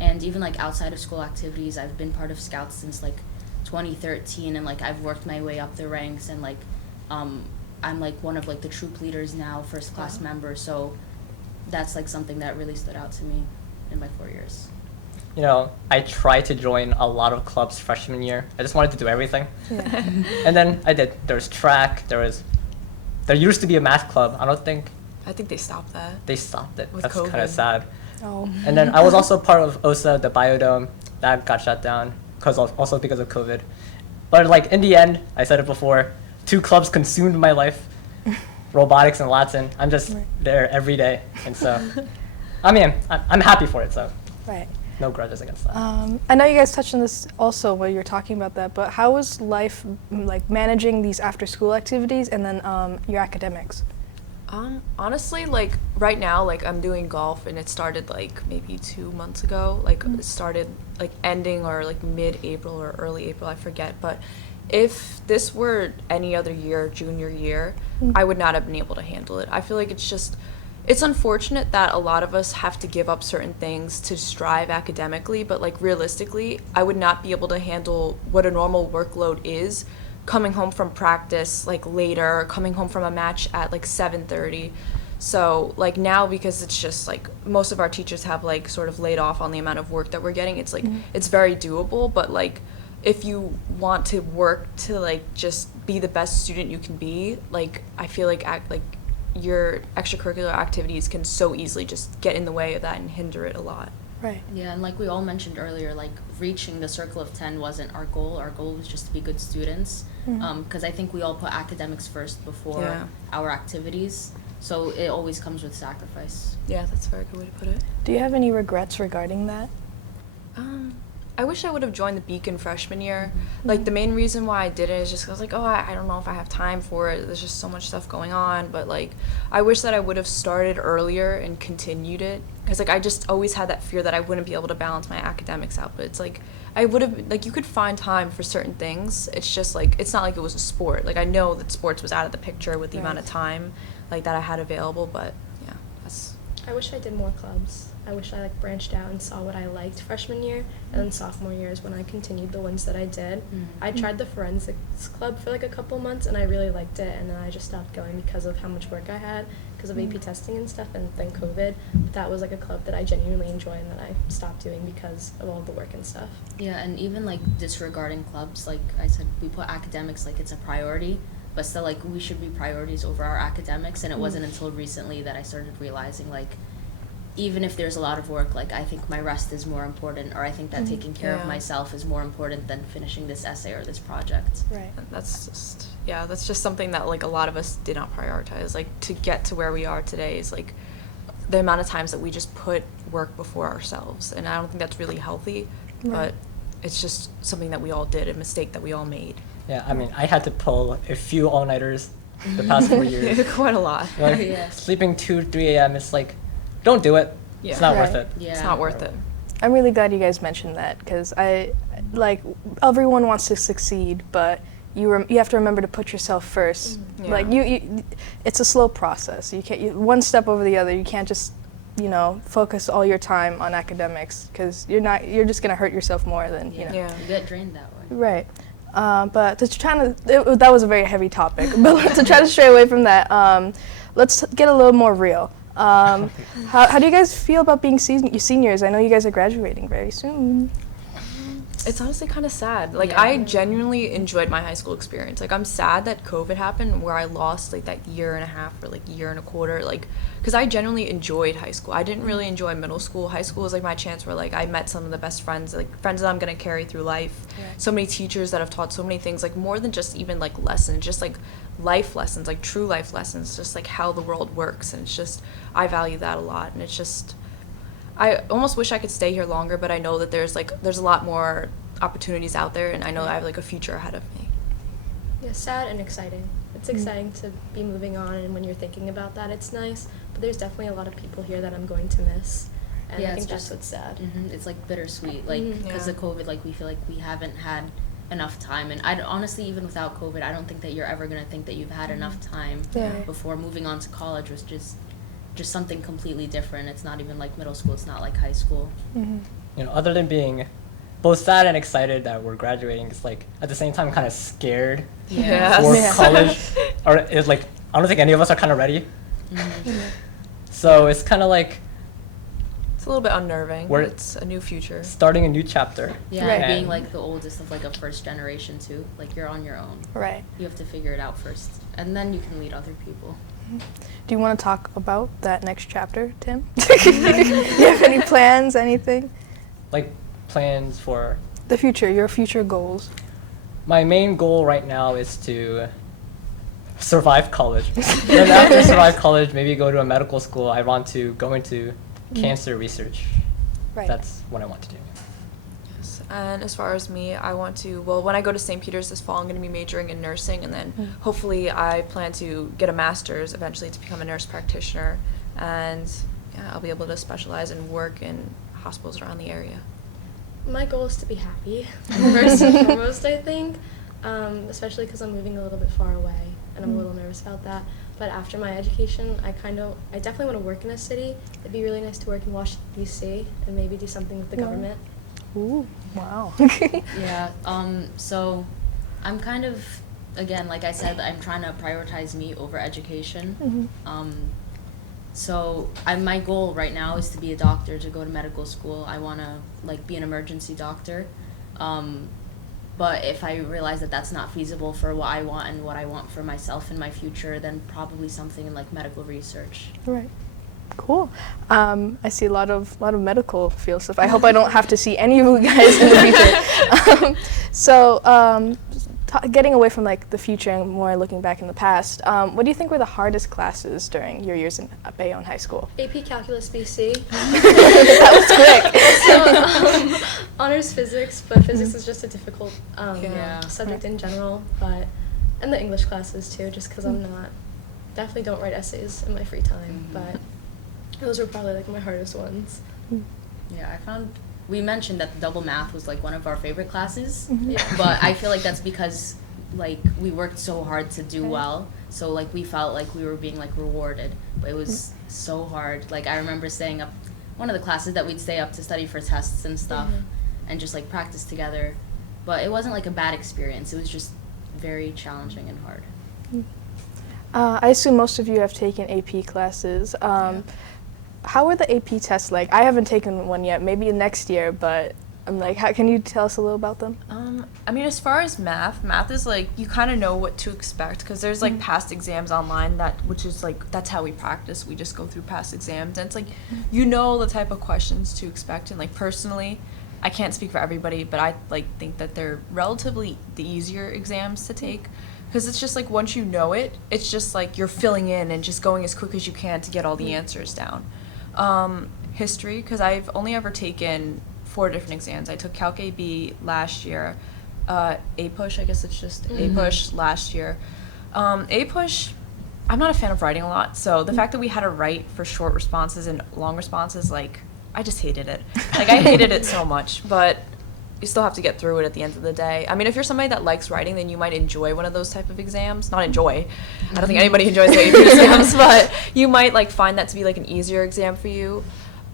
And even like outside of school activities, I've been part of Scouts since like 2013, and like I've worked my way up the ranks, and like I'm like one of like the troop leaders now, first class member. So that's like something that really stood out to me in my 4 years. You know, I tried to join a lot of clubs freshman year. I just wanted to do everything. Yeah. And then I did. There was track, there used to be a math club. I think they stopped that. They stopped it. With That's COVID. kind of sad. Oh. And then I was also part of OSA, the Biodome. That got shut down because of COVID. But like in the end, I said it before, 2 clubs consumed my life, robotics and Latin. I'm just there every day. And so, I mean, I'm happy for it, so. Right. no grudges against that. I know you guys touched on this also while you were talking about that, but how was life like managing these after-school activities and then your academics? Honestly, like right now, like I'm doing golf and it started like maybe 2 months ago. Like it started like ending or like mid-April or early April, I forget. But if this were any other year, junior year, I would not have been able to handle it. I feel like it's unfortunate that a lot of us have to give up certain things to strive academically, but like realistically, I would not be able to handle what a normal workload is, coming home from practice like later, coming home from a match at like 7:30. So like now, because it's just like most of our teachers have like sort of laid off on the amount of work that we're getting, it's like it's very doable, but like if you want to work to like just be the best student you can be, like I feel like your extracurricular activities can so easily just get in the way of that and hinder it a lot. Right. Yeah, and like we all mentioned earlier, like reaching the circle of 10 wasn't our goal. Our goal was just to be good students. Because I think we all put academics first before our activities. So it always comes with sacrifice. Yeah, that's a very good way to put it. Do you have any regrets regarding that? I wish I would have joined the Beacon freshman year. Like, the main reason why I did it is just 'cause I was like, oh, I don't know if I have time for it. There's just so much stuff going on. But, like, I wish that I would have started earlier and continued it. Because, like, I just always had that fear that I wouldn't be able to balance my academics out. But it's like, I would have, like, you could find time for certain things. It's just, like, it's not like it was a sport. Like, I know that sports was out of the picture with the amount of time, like, that I had available. But, yeah, that's... I wish I did more clubs. I wish I like branched out and saw what I liked freshman year, and then sophomore year is when I continued the ones that I did. I tried the forensics club for like a couple months, and I really liked it, and then I just stopped going because of how much work I had, because of AP testing and stuff, and then COVID. But that was like a club that I genuinely enjoy, and that I stopped doing because of all the work and stuff. Yeah, and even like disregarding clubs, like I said, we put academics like it's a priority, but still like we should be priorities over our academics, and it wasn't until recently that I started realizing like even if there's a lot of work, like I think my rest is more important, or I think that taking care of myself is more important than finishing this essay or this project. Right. That's just something that like a lot of us did not prioritize. Like to get to where we are today is like the amount of times that we just put work before ourselves, and I don't think that's really healthy. But it's just something that we all did, a mistake that we all made. Yeah, I mean, I had to pull a few all-nighters the past 4 years. Quite a lot. Like, sleeping 2, 3 a.m., it's like, don't do it. Yeah. It's not worth it. Yeah. It's not worth it. I'm really glad you guys mentioned that, because everyone wants to succeed, but you have to remember to put yourself first. Yeah. Like you, it's a slow process. You can't one step over the other. You can't just focus all your time on academics, because you're just gonna hurt yourself more than you know. Yeah. You get drained that way. Right. But that was a very heavy topic. But to try to stray away from that, let's get a little more real. How do you guys feel about being seniors? I know you guys are graduating very soon. It's honestly kind of sad. Like, I genuinely enjoyed my high school experience. Like, I'm sad that COVID happened, where I lost, like, that year and a half or, like, year and a quarter. Like, because I genuinely enjoyed high school. I didn't really enjoy middle school. High school was, like, my chance where, like, I met some of the best friends, like, friends that I'm going to carry through life. Yeah. So many teachers that have taught so many things, like, more than just even, like, lessons, just, like, life lessons, like, true life lessons, just, like, how the world works. And it's just, I value that a lot. And it's just... I almost wish I could stay here longer, but I know that there's a lot more opportunities out there, and I know I have like a future ahead of me. Yeah, sad and exciting. It's exciting to be moving on, and when you're thinking about that, it's nice. But there's definitely a lot of people here that I'm going to miss, and I think that's what's sad. It's like bittersweet, like because of COVID, like we feel like we haven't had enough time, and I honestly, even without COVID, I don't think that you're ever gonna think that you've had enough time before moving on to college, was just something completely different. It's not even like middle school, it's not like high school. You know, other than being both sad and excited that we're graduating, it's like at the same time kind of scared for college. Or it's like, I don't think any of us are kind of ready. So it's kind of like, it's a little bit unnerving. It's a new future. Starting a new chapter. Yeah, and being like the oldest of like a first generation too. Like you're on your own. Right. You have to figure it out first, and then you can lead other people. Do you want to talk about that next chapter, Tim? Do you have any plans, anything? Like plans for? The future, your future goals. My main goal right now is to survive college. Then after survive college, maybe go to a medical school. I want to go into cancer research. Right. That's what I want to do. Yes. And as far as me, I want to, well, when I go to St. Peter's this fall, I'm going to be majoring in nursing, and then hopefully I plan to get a master's eventually to become a nurse practitioner, and yeah, I'll be able to specialize and work in hospitals around the area. My goal is to be happy, first and foremost, I think, especially because I'm moving a little bit far away, and I'm a little nervous about that. But after my education, I definitely want to work in a city. It'd be really nice to work in Washington, D.C., and maybe do something with the government. Ooh, wow. Yeah. So I'm kind of, again, like I said, I'm trying to prioritize me over education. So my goal right now is to be a doctor, to go to medical school. I want to like be an emergency doctor. But if I realize that that's not feasible for what I want and what I want for myself in my future, then probably something in like medical research. Right. Cool. I see a lot of medical field stuff. I hope I don't have to see any of you guys in the future. Getting away from like the future and more looking back in the past, what do you think were the hardest classes during your years in Bayonne High School? AP Calculus BC. That was quick. So, honors physics, but physics is just a difficult Yeah. subject in general. And the English classes too, just because definitely don't write essays in my free time. But those were probably like my hardest ones. Yeah, we mentioned that the double math was like one of our favorite classes, Yeah. but I feel like that's because like we worked so hard to do well, so like we felt like we were being like rewarded, but it was so hard. Like I remember staying up, one of the classes that we'd stay up to study for tests and stuff, and just like practice together, but it wasn't like a bad experience. It was just very challenging and hard. I assume most of you have taken AP classes. How are the AP tests like? I haven't taken one yet, maybe next year, but I'm like, can you tell us a little about them? I mean, as far as math is like, you kind of know what to expect, because there's like past exams online which is like, that's how we practice. We just go through past exams, and it's like, you know the type of questions to expect. And like personally, I can't speak for everybody, but I like think that they're relatively the easier exams to take, because it's just like once you know it, it's just like you're filling in and just going as quick as you can to get all the answers down. History, because I've only ever taken 4 different exams. I took Calc AB last year, A-Push, I guess it's just A-Push last year. A-Push, I'm not a fan of writing a lot, so the fact that we had to write for short responses and long responses, like, I just hated it. Like, I hated it so much, but you still have to get through it at the end of the day. I mean, if you're somebody that likes writing, then you might enjoy one of those type of exams. Not enjoy. I don't think anybody enjoys the AP exams, but you might like find that to be like an easier exam for you.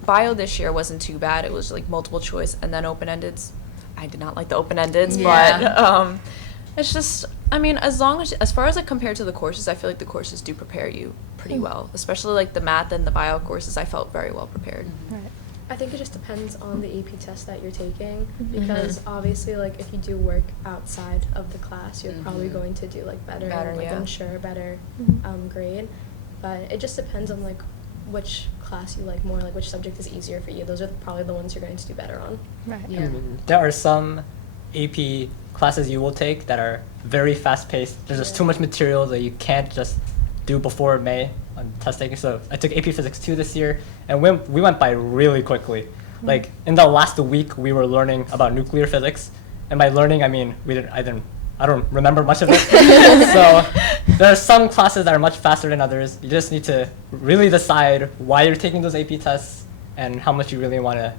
Bio this year wasn't too bad. It was like multiple choice and then open-endeds. I did not like the open-endeds, but it's just, I mean, as far as like compared to the courses, I feel like the courses do prepare you pretty well. Especially like the math and the bio courses, I felt very well prepared. Right. I think it just depends on the AP test that you're taking, because obviously, like, if you do work outside of the class, you're probably going to do like better like ensure a better grade. But it just depends on like which class you like more, like which subject is easier for you. Those are probably the ones you're going to do better on. Right. Yeah. There are some AP classes you will take that are very fast-paced. There's just too much material that you can't just do before May on test taking. So I took AP Physics 2 this year, and we went by really quickly. Like in the last week, we were learning about nuclear physics, and by learning, I mean I don't remember much of it. So there are some classes that are much faster than others. You just need to really decide why you're taking those AP tests and how much you really want to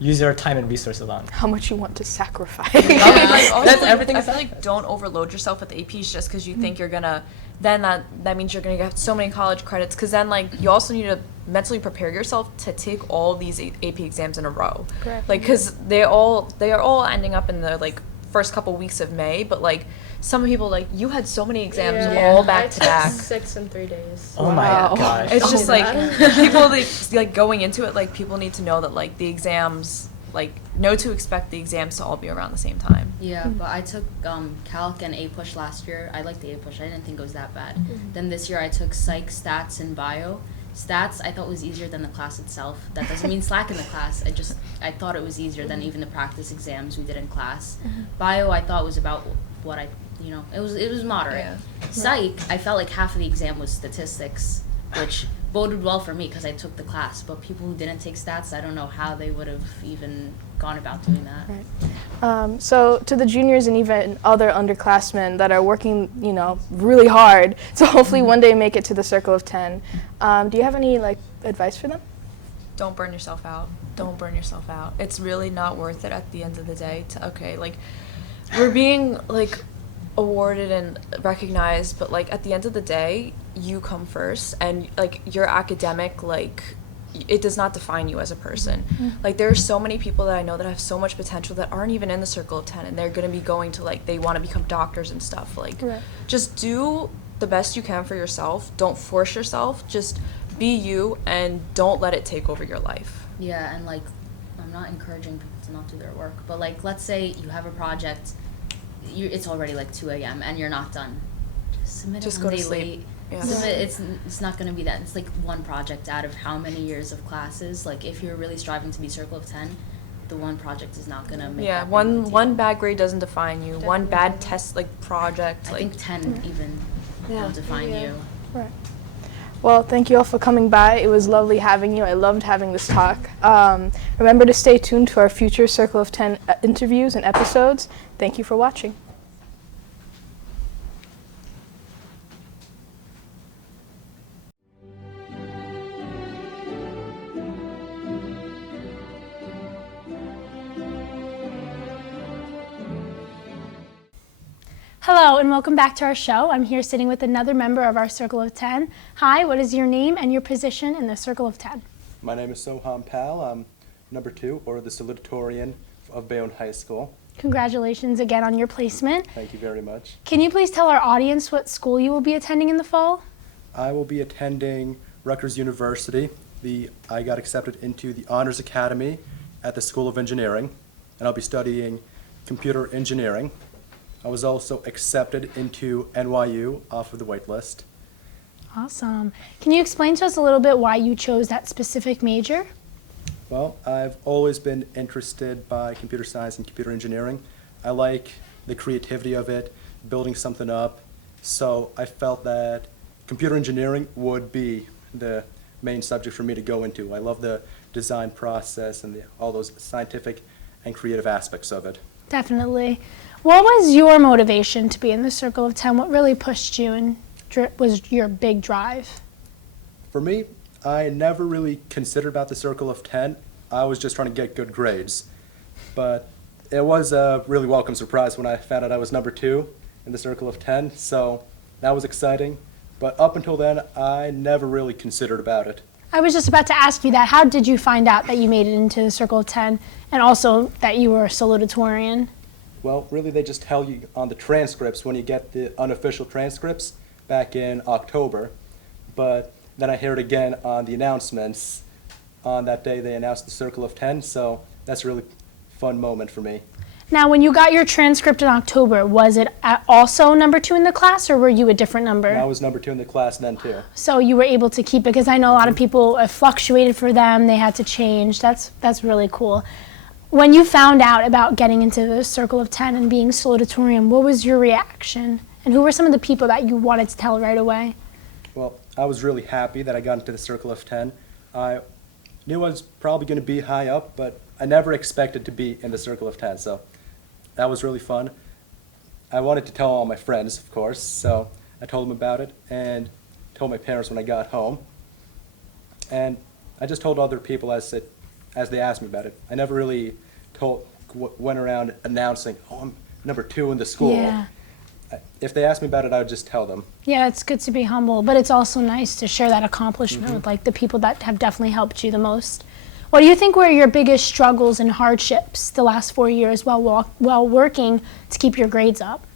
use your time and resources on. How much you want to sacrifice. Like, also, That's like, everything I is feel like don't overload yourself with APs just because you think you're gonna. Then that means you're gonna get so many college credits. Because then like you also need to mentally prepare yourself to take all these AP exams in a row. Correct. Like because they are all ending up in the like first couple weeks of May. But like some people like you had so many exams all back to back. 6 in 3 days. Oh my gosh. It's just like people like going into it, like people need to know that like the exams, like know to expect the exams to all be around the same time. Yeah, but I took Calc and A-Push last year. I liked the A-Push. I didn't think it was that bad. Then this year I took Psych, Stats, and Bio. Stats I thought was easier than the class itself. That doesn't mean slack in the class. I thought it was easier than even the practice exams we did in class. Bio I thought was about what it was moderate. Yeah. Psych, I felt like half of the exam was statistics, which boded well for me because I took the class. But people who didn't take stats, I don't know how they would have even gone about doing that. Right. So to the juniors and even other underclassmen that are working, really hard to hopefully one day make it to the Circle of 10, do you have any advice for them? Don't burn yourself out. Don't burn yourself out. It's really not worth it at the end of the day we're being awarded and recognized, but at the end of the day, you come first, and your academic it does not define you as a person. There are so many people that I know that have so much potential that aren't even in the Circle of 10, and they're going to be going to they want to become doctors and stuff. Right. Just do the best you can for yourself. Don't force yourself. Just be you, and don't let it take over your life. Yeah, and I'm not encouraging people to not do their work, but let's say you have a project, it's already 2 a.m. and you're not done. Just submit it Just one go to day sleep. late. Yeah. It's not going to be that. It's one project out of how many years of classes. If you're really striving to be Circle of 10, the one project is not going to make that big of a deal. One bad grade doesn't define you. One bad test project I think 10 even will define you. Right. Well, thank you all for coming by. It was lovely having you. I loved having this talk. Remember to stay tuned to our future Circle of 10 interviews and episodes. Thank you for watching. Hello and welcome back to our show. I'm here sitting with another member of our Circle of 10. Hi, what is your name and your position in the Circle of 10? My name is Soham Pal. I'm number 2, or the valedictorian of Bayonne High School. Congratulations again on your placement. Thank you very much. Can you please tell our audience what school you will be attending in the fall? I will be attending Rutgers University. I got accepted into the Honors Academy at the School of Engineering, and I'll be studying computer engineering. I was also accepted into NYU off of the wait list. Awesome. Can you explain to us a little bit why you chose that specific major? Well, I've always been interested by computer science and computer engineering. I like the creativity of it, building something up, so I felt that computer engineering would be the main subject for me to go into. I love the design process and all those scientific and creative aspects of it. Definitely. What was your motivation to be in the Circle of 10? What really pushed you and was your big drive? For me, I never really considered about the Circle of 10. I was just trying to get good grades. But it was a really welcome surprise when I found out I was number 2 in the Circle of 10, so that was exciting. But up until then, I never really considered about it. I was just about to ask you that. How did you find out that you made it into the Circle of 10 and also that you were a salutatorian? Well, really, they just tell you on the transcripts when you get the unofficial transcripts back in October. But then I hear it again on the announcements. On that day, they announced the Circle of 10, so that's a really fun moment for me. Now, when you got your transcript in October, was it also number 2 in the class, or were you a different number? I was number 2 in the class then, too. So you were able to keep it, because I know a lot of people, it fluctuated for them, they had to change. That's really cool. When you found out about getting into the Circle of 10 and being salutatorian, what was your reaction? And who were some of the people that you wanted to tell right away? Well, I was really happy that I got into the Circle of 10. I knew I was probably going to be high up, but I never expected to be in the Circle of 10, so that was really fun. I wanted to tell all my friends, of course, so I told them about it and told my parents when I got home. And I just told other people as they asked me about it. I never really went around announcing, oh, I'm number 2 in the school. Yeah. If they asked me about it, I would just tell them. Yeah, it's good to be humble, but it's also nice to share that accomplishment with the people that have definitely helped you the most. What do you think were your biggest struggles and hardships the last 4 years while working to keep your grades up?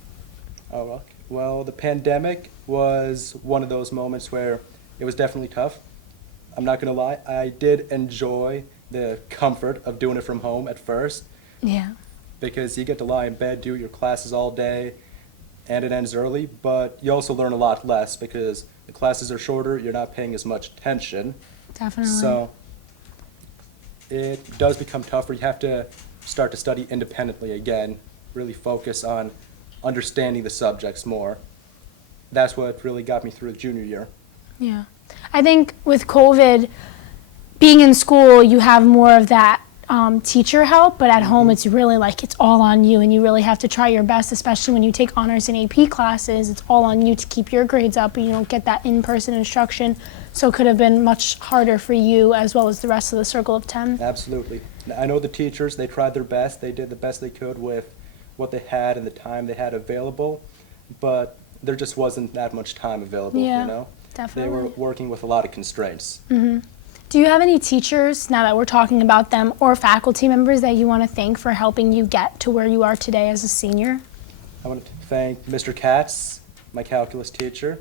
Oh, well, the pandemic was one of those moments where it was definitely tough. I'm not going to lie, I did enjoy the comfort of doing it from home at first. Yeah. Because you get to lie in bed, do your classes all day, and it ends early, but you also learn a lot less because the classes are shorter, you're not paying as much attention. Definitely. So it does become tougher. You have to start to study independently again, really focus on understanding the subjects more. That's what really got me through the junior year. Yeah. I think with COVID, being in school, you have more of that teacher help, but at home it's really like it's all on you, and you really have to try your best, especially when you take honors and AP classes. It's all on you to keep your grades up, and you don't get that in-person instruction, so it could have been much harder for you as well as the rest of the Circle of 10. Absolutely. I know the teachers, they tried their best. They did the best they could with what they had and the time they had available, but there just wasn't that much time available, Yeah, you know? definitely. They were working with a lot of constraints. Do you have any teachers, now that we're talking about them, or faculty members that you want to thank for helping you get to where you are today as a senior? I want to thank Mr. Katz, my calculus teacher,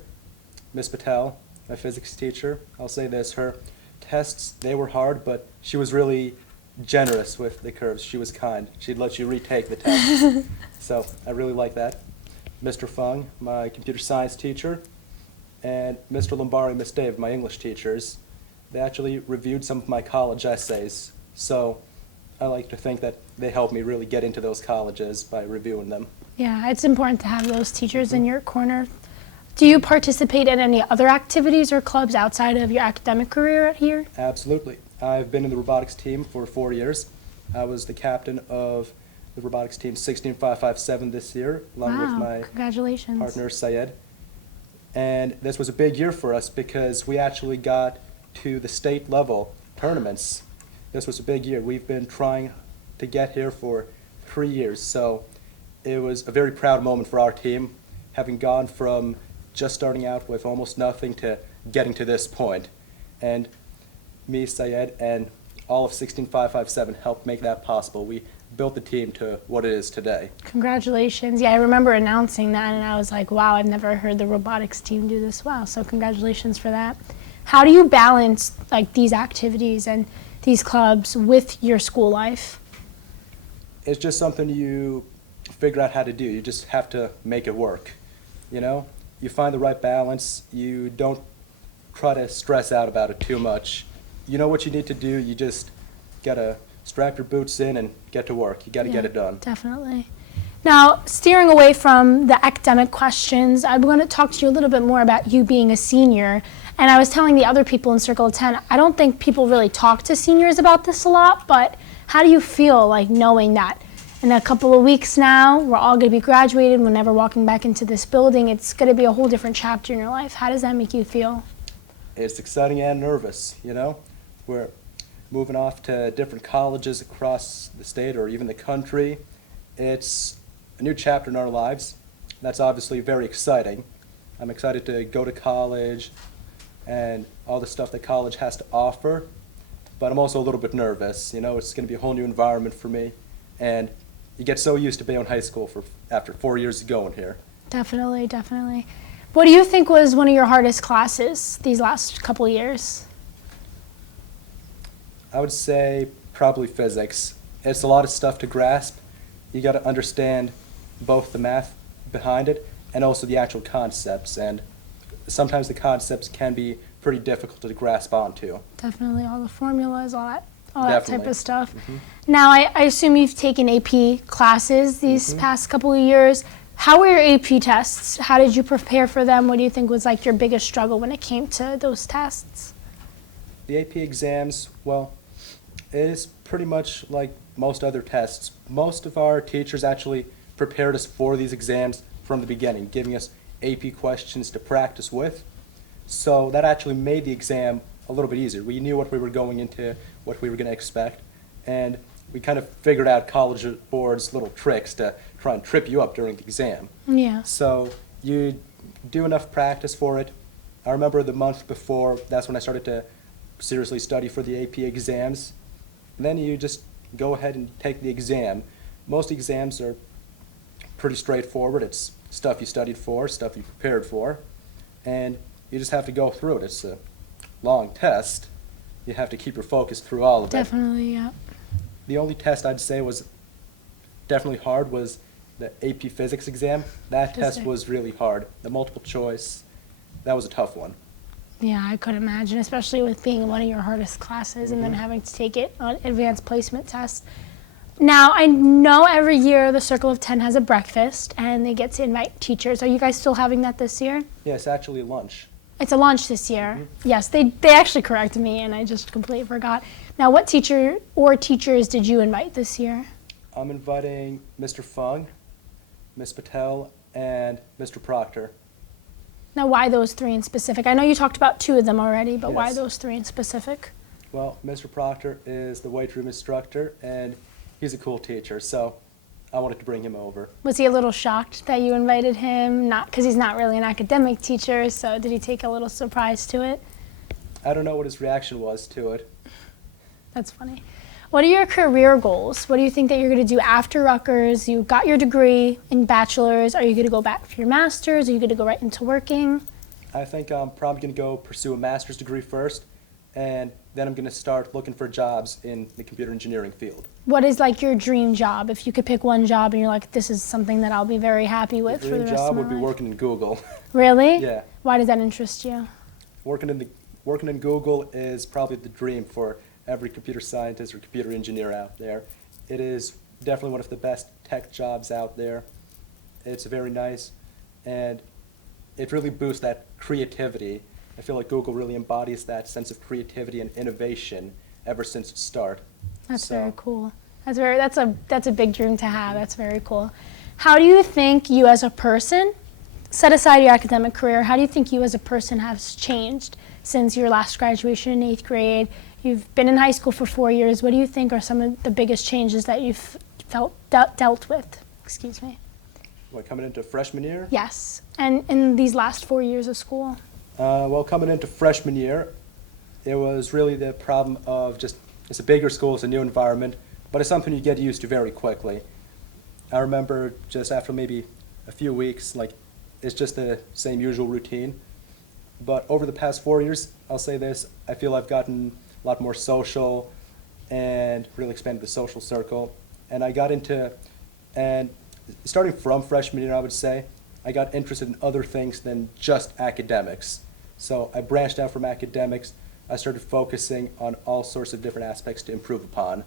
Ms. Patel, my physics teacher. I'll say this, her tests, they were hard, but she was really generous with the curves. She was kind. She'd let you retake the test. So I really like that. Mr. Fung, my computer science teacher, and Mr. Lombari, Miss Dave, my English teachers. They actually reviewed some of my college essays. So I like to think that they helped me really get into those colleges by reviewing them. Yeah, it's important to have those teachers in your corner. Do you participate in any other activities or clubs outside of your academic career here? Absolutely. I've been in the robotics team for 4 years. I was the captain of the robotics team 16557 this year, along with my Congratulations. partner Syed. And this was a big year for us because we actually got to the state level tournaments. This was a big year. We've been trying to get here for 3 years, so it was a very proud moment for our team, having gone from just starting out with almost nothing to getting to this point. And me, Syed, and all of 16557 helped make that possible. We built the team to what it is today. Congratulations. Yeah, I remember announcing that, and I was like, wow, I've never heard the robotics team do this well, so congratulations for that. How do you balance like these activities and these clubs with your school life? It's just something you figure out how to do. You just have to make it work, you know? You find the right balance. You don't try to stress out about it too much. You know what you need to do. You just gotta strap your boots in and get to work. You gotta get it done. Definitely. Now, steering away from the academic questions, I'm going to talk to you a little bit more about you being a senior. And I was telling the other people in Circle of 10, I don't think people really talk to seniors about this a lot, but how do you feel like knowing that in a couple of weeks now, we're all going to be graduated, we're never walking back into this building, it's going to be a whole different chapter in your life. How does that make you feel? It's exciting and nervous, you know? We're moving off to different colleges across the state or even the country. It's a new chapter in our lives. That's obviously very exciting. I'm excited to go to college and all the stuff that college has to offer, but I'm also a little bit nervous. You know, it's going to be a whole new environment for me, and you get so used to Bayonne High School after 4 years of going here. Definitely, definitely. What do you think was one of your hardest classes these last couple of years? I would say probably physics. It's a lot of stuff to grasp. You got to understand both the math behind it and also the actual concepts, and sometimes the concepts can be pretty difficult to grasp onto. Definitely, all the formulas, all that type of stuff. Mm-hmm. Now, I assume you've taken AP classes these past couple of years. How were your AP tests? How did you prepare for them? What do you think was like your biggest struggle when it came to those tests? The AP exams, well, it is pretty much like most other tests. Most of our teachers actually prepared us for these exams from the beginning, giving us AP questions to practice with. So that actually made the exam a little bit easier. We knew what we were going into, what we were going to expect, and we kind of figured out College Board's little tricks to try and trip you up during the exam. Yeah. So you do enough practice for it. I remember the month before, that's when I started to seriously study for the AP exams. And then you just go ahead and take the exam. Most exams are pretty straightforward. It's stuff you studied for, stuff you prepared for, and you just have to go through it. It's a long test. You have to keep your focus through all of it. Definitely, yeah. The only test I'd say was definitely hard was the AP Physics exam. That test was really hard. The multiple choice, that was a tough one. Yeah, I could imagine, especially with being one of your hardest classes and then having to take it on advanced placement test. Now, I know every year the Circle of 10 has a breakfast and they get to invite teachers. Are you guys still having that this year? Yeah, it's actually lunch. It's a lunch this year. Yes, they actually corrected me, and I just completely forgot. Now, what teacher or teachers did you invite this year? I'm inviting Mr. Fung, Ms. Patel, and Mr. Proctor. Now, why those three in specific? I know you talked about two of them already, but why Yes. those three in specific? Well, Mr. Proctor is the weight room instructor, and he's a cool teacher, so I wanted to bring him over. Was he a little shocked that you invited him? Not because he's not really an academic teacher, so did he take a little surprise to it? I don't know what his reaction was to it. That's funny. What are your career goals? What do you think that you're going to do after Rutgers? You got your degree in bachelor's. Are you going to go back for your master's? Are you going to go right into working? I think I'm probably going to go pursue a master's degree first, and then I'm going to start looking for jobs in the computer engineering field. What is like your dream job? If you could pick one job and you're like, this is something that I'll be very happy with for the Dream rest job of my would be life. working in Google. Really? Yeah. Why does that interest you? Working in Google is probably the dream for every computer scientist or computer engineer out there. It is definitely one of the best tech jobs out there. It's very nice, and it really boosts that creativity. I feel like Google really embodies that sense of creativity and innovation ever since its start. That's very cool. That's a big dream to have. That's very cool. How do you think you as a person, set aside your academic career, how do you think you as a person has changed since your last graduation in 8th grade? You've been in high school for 4 years. What do you think are some of the biggest changes that you've dealt with? Excuse me. What, coming into freshman year? Yes, and in these last 4 years of school. Well, coming into freshman year, it was really the problem of just, it's a bigger school, it's a new environment, but it's something you get used to very quickly. I remember just after maybe a few weeks, like, it's just the same usual routine. But over the past 4 years, I'll say this, I feel I've gotten a lot more social and really expanded the social circle. And I got into, and starting from freshman year, I would say, I got interested in other things than just academics. So I branched out from academics. I started focusing on all sorts of different aspects to improve upon.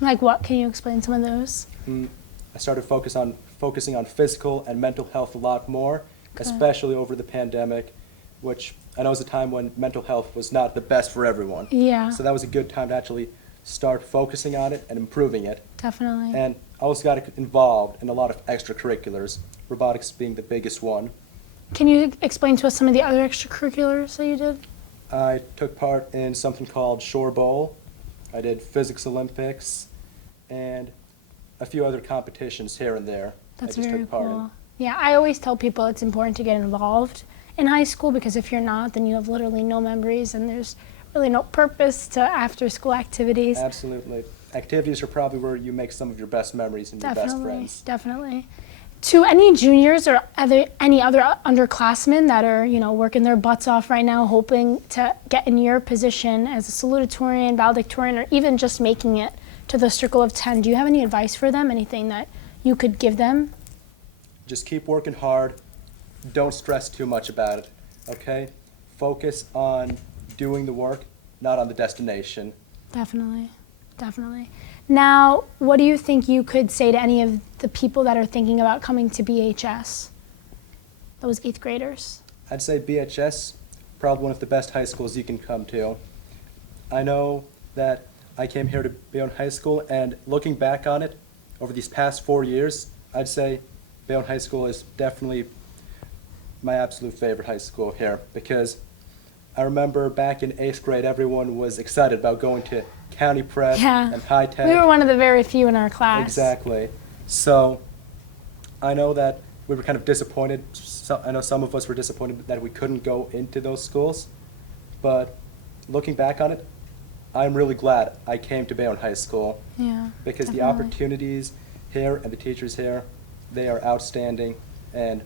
Like what? Can you explain some of those? I started focusing on physical and mental health a lot more, especially over the pandemic, which I know is a time when mental health was not the best for everyone. Yeah. So that was a good time to actually start focusing on it and improving it. Definitely. And I also got involved in a lot of extracurriculars, robotics being the biggest one. Can you explain to us some of the other extracurriculars that you did? I took part in something called Shore Bowl. I did Physics Olympics and a few other competitions here and there. That's I just very took part cool. in. Yeah, I always tell people it's important to get involved in high school because if you're not, then you have literally no memories and there's really no purpose to after-school activities. Absolutely. Activities are probably where you make some of your best memories and your best friends. Definitely. To any juniors or any other underclassmen that are, working their butts off right now, hoping to get in your position as a salutatorian, valedictorian, or even just making it to the Circle of 10, do you have any advice for them? Anything that you could give them? Just keep working hard. Don't stress too much about it, okay? Focus on doing the work, not on the destination. Definitely. Now, what do you think you could say to any of the people that are thinking about coming to BHS? Those 8th graders? I'd say BHS, probably one of the best high schools you can come to. I know that I came here to Bayonne High School, and looking back on it, over these past 4 years, I'd say Bayonne High School is definitely my absolute favorite high school here, because I remember back in 8th grade, everyone was excited about going to County Prep and High Tech. We were one of the very few in our class. Exactly. So I know that we were kind of disappointed. I know some of us were disappointed that we couldn't go into those schools. But looking back on it, I'm really glad I came to Bayonne High School. Yeah, because definitely. the opportunities here and the teachers here, they are outstanding. And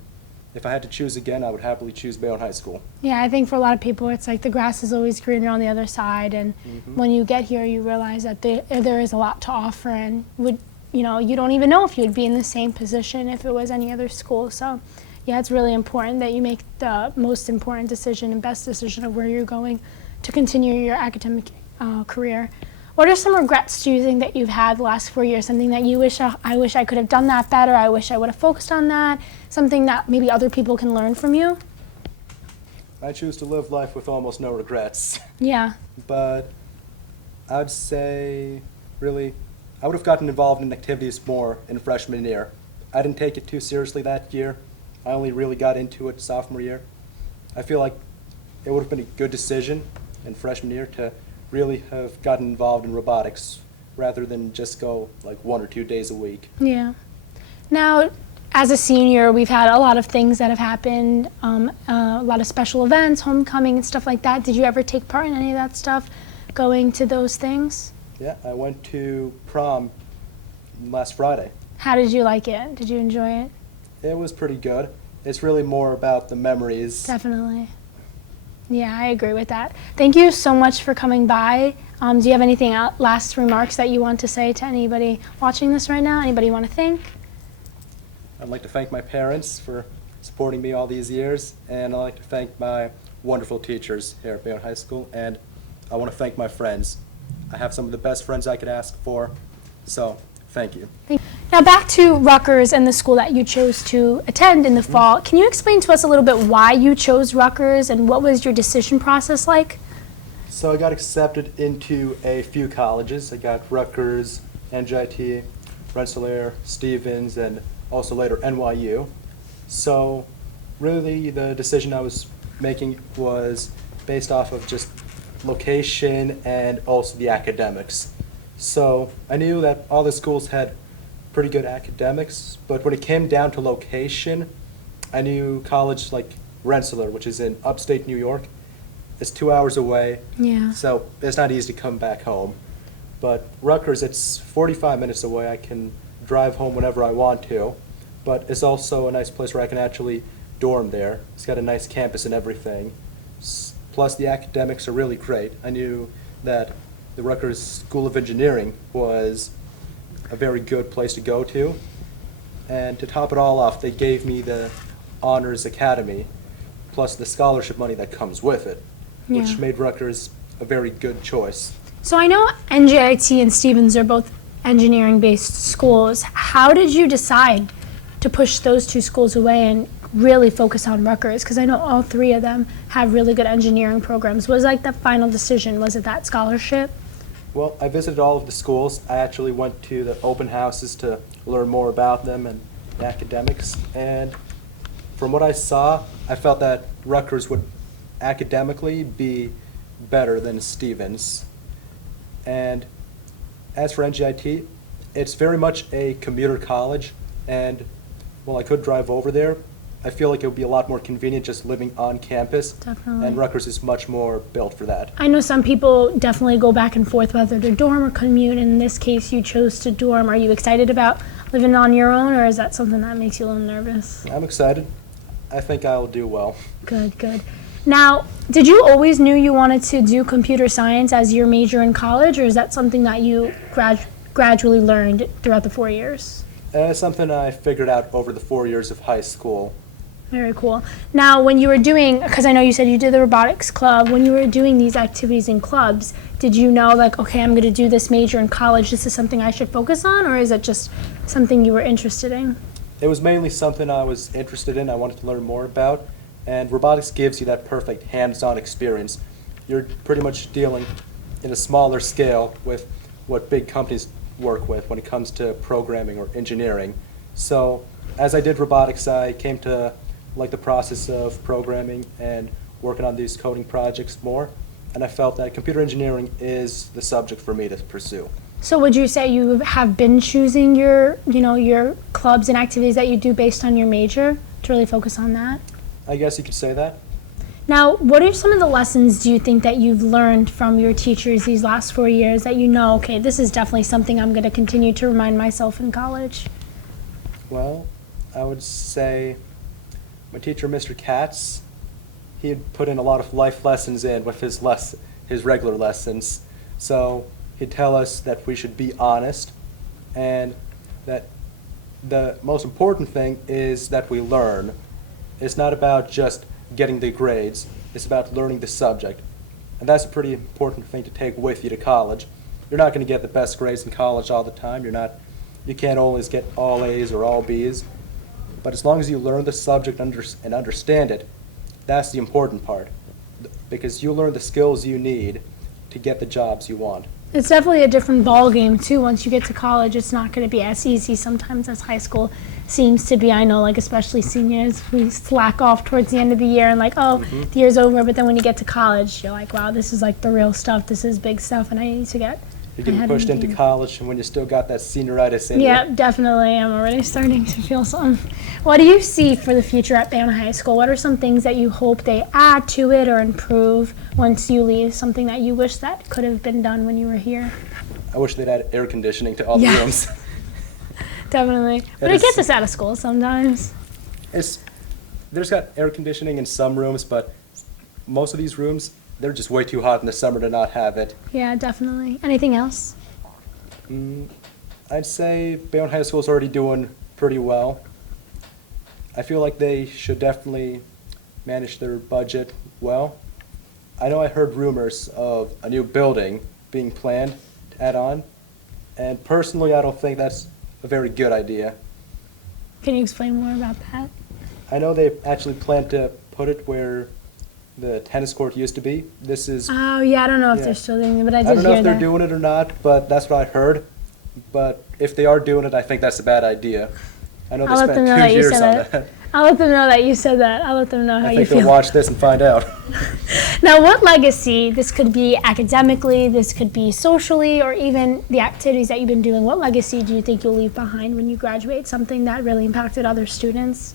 if I had to choose again, I would happily choose Bayonne High School. Yeah, I think for a lot of people, it's like the grass is always greener on the other side, and when you get here, you realize that there is a lot to offer, and you don't even know if you'd be in the same position if it was any other school. So, yeah, it's really important that you make the most important decision and best decision of where you're going to continue your academic career. What are some regrets, do you think, that you've had the last 4 years? Something that you wish I could have done that better, I wish I would have focused on that, something that maybe other people can learn from you? I choose to live life with almost no regrets. Yeah. But I'd say, really, I would have gotten involved in activities more in freshman year. I didn't take it too seriously that year. I only really got into it sophomore year. I feel like it would have been a good decision in freshman year to really have gotten involved in robotics rather than just go like 1 or 2 days a week. Yeah. Now, as a senior, we've had a lot of things that have happened, a lot of special events, homecoming and stuff like that. Did you ever take part in any of that stuff, going to those things? Yeah, I went to prom last Friday. How did you like it? Did you enjoy it? It was pretty good. It's really more about the memories. Definitely. Yeah, I agree with that. Thank you so much for coming by. Do you have anything last remarks that you want to say to anybody watching this right now? Anybody you want to thank? I'd like to thank my parents for supporting me all these years, and I'd like to thank my wonderful teachers here at Bayonne High School, and I want to thank my friends. I have some of the best friends I could ask for, so thank you. Now back to Rutgers and the school that you chose to attend in the fall. Can you explain to us a little bit why you chose Rutgers and what was your decision process like? So I got accepted into a few colleges. I got Rutgers, NJIT, Rensselaer, Stevens, and also later NYU. So really the decision I was making was based off of just location and also the academics. So I knew that all the schools had pretty good academics, but when it came down to location, I knew college like Rensselaer, which is in upstate New York, is 2 hours away. Yeah. So it's not easy to come back home. But Rutgers, it's 45 minutes away. I can drive home whenever I want to, but it's also a nice place where I can actually dorm there. It's got a nice campus and everything. Plus the academics are really great. I knew that the Rutgers School of Engineering was a very good place to go to. And to top it all off, they gave me the Honors Academy, plus the scholarship money that comes with it, which Yeah. made Rutgers a very good choice. So I know NJIT and Stevens are both engineering-based schools. How did you decide to push those two schools away and really focus on Rutgers? Because I know all three of them have really good engineering programs. Was like the final decision, was it that scholarship? Well, I visited all of the schools. I actually went to the open houses to learn more about them and the academics. And from what I saw, I felt that Rutgers would academically be better than Stevens. And as for NGIT, it's very much a commuter college, and while I could drive over there, I feel like it would be a lot more convenient just living on campus. Definitely. And Rutgers is much more built for that. I know some people definitely go back and forth whether to dorm or commute. In this case, you chose to dorm. Are you excited about living on your own, or is that something that makes you a little nervous? I'm excited. I think I'll do well. Good, good. Now, did you always knew you wanted to do computer science as your major in college, or is that something that you gradually learned throughout the 4 years? It's something I figured out over the 4 years of high school. Very cool. Now, when you were doing, because I know you said you did the robotics club, when you were doing these activities in clubs, did you know, like, okay, I'm going to do this major in college, this is something I should focus on, or is it just something you were interested in? It was mainly something I was interested in, I wanted to learn more about, and robotics gives you that perfect hands-on experience. You're pretty much dealing in a smaller scale with what big companies work with when it comes to programming or engineering. So as I did robotics, I came to like the process of programming and working on these coding projects more, and I felt that computer engineering is the subject for me to pursue. So would you say you have been choosing your, your clubs and activities that you do based on your major to really focus on that? I guess you could say that. Now, what are some of the lessons do you think that you've learned from your teachers these last 4 years that you know, okay, this is definitely something I'm going to continue to remind myself in college? Well, I would say my teacher, Mr. Katz, he had put in a lot of life lessons in with his regular lessons. So he'd tell us that we should be honest, and that the most important thing is that we learn. It's not about just getting the grades, it's about learning the subject. And that's a pretty important thing to take with you to college. You're not going to get the best grades in college all the time. You can't always get all A's or all B's. But as long as you learn the subject and understand it, that's the important part, because you learn the skills you need to get the jobs you want. It's definitely a different ball game too. Once you get to college, it's not going to be as easy sometimes as high school seems to be. I know, like especially seniors, we slack off towards the end of the year and like, oh, the year's over. But then when you get to college, you're like, wow, this is like the real stuff. This is big stuff, and I need to get. You're getting ahead pushed of the into game. college, and when you still got that senioritis in Yeah, you. definitely. I'm already starting to feel some. What do you see for the future at Bayonne High School? What are some things that you hope they add to it or improve once you leave? Something that you wish that could have been done when you were here? I wish they'd add air conditioning to all the rooms. Definitely. But it gets us out of school sometimes. There's got air conditioning in some rooms, but most of these rooms, they're just way too hot in the summer to not have it. Yeah, definitely. Anything else? I'd say Bayonne High School's already doing pretty well. I feel like they should definitely manage their budget well. I know I heard rumors of a new building being planned to add on, and personally I don't think that's a very good idea. Can you explain more about that? I know they actually plan to put it where the tennis court used to be. This is, Oh, yeah, I don't know if Yeah. they're still doing it, but I I did don't know hear if they're that. doing it or not, but that's what I heard. But if they are doing it, I think that's a bad idea. I know they I'll let them spent know 2 that you years said on that. that. I'll let them know that you said that. I'll let them know how I you think they'll feel. watch this and find out. Now, what legacy, this could be academically, this could be socially, or even the activities that you've been doing, what legacy do you think you'll leave behind when you graduate? Something that really impacted other students?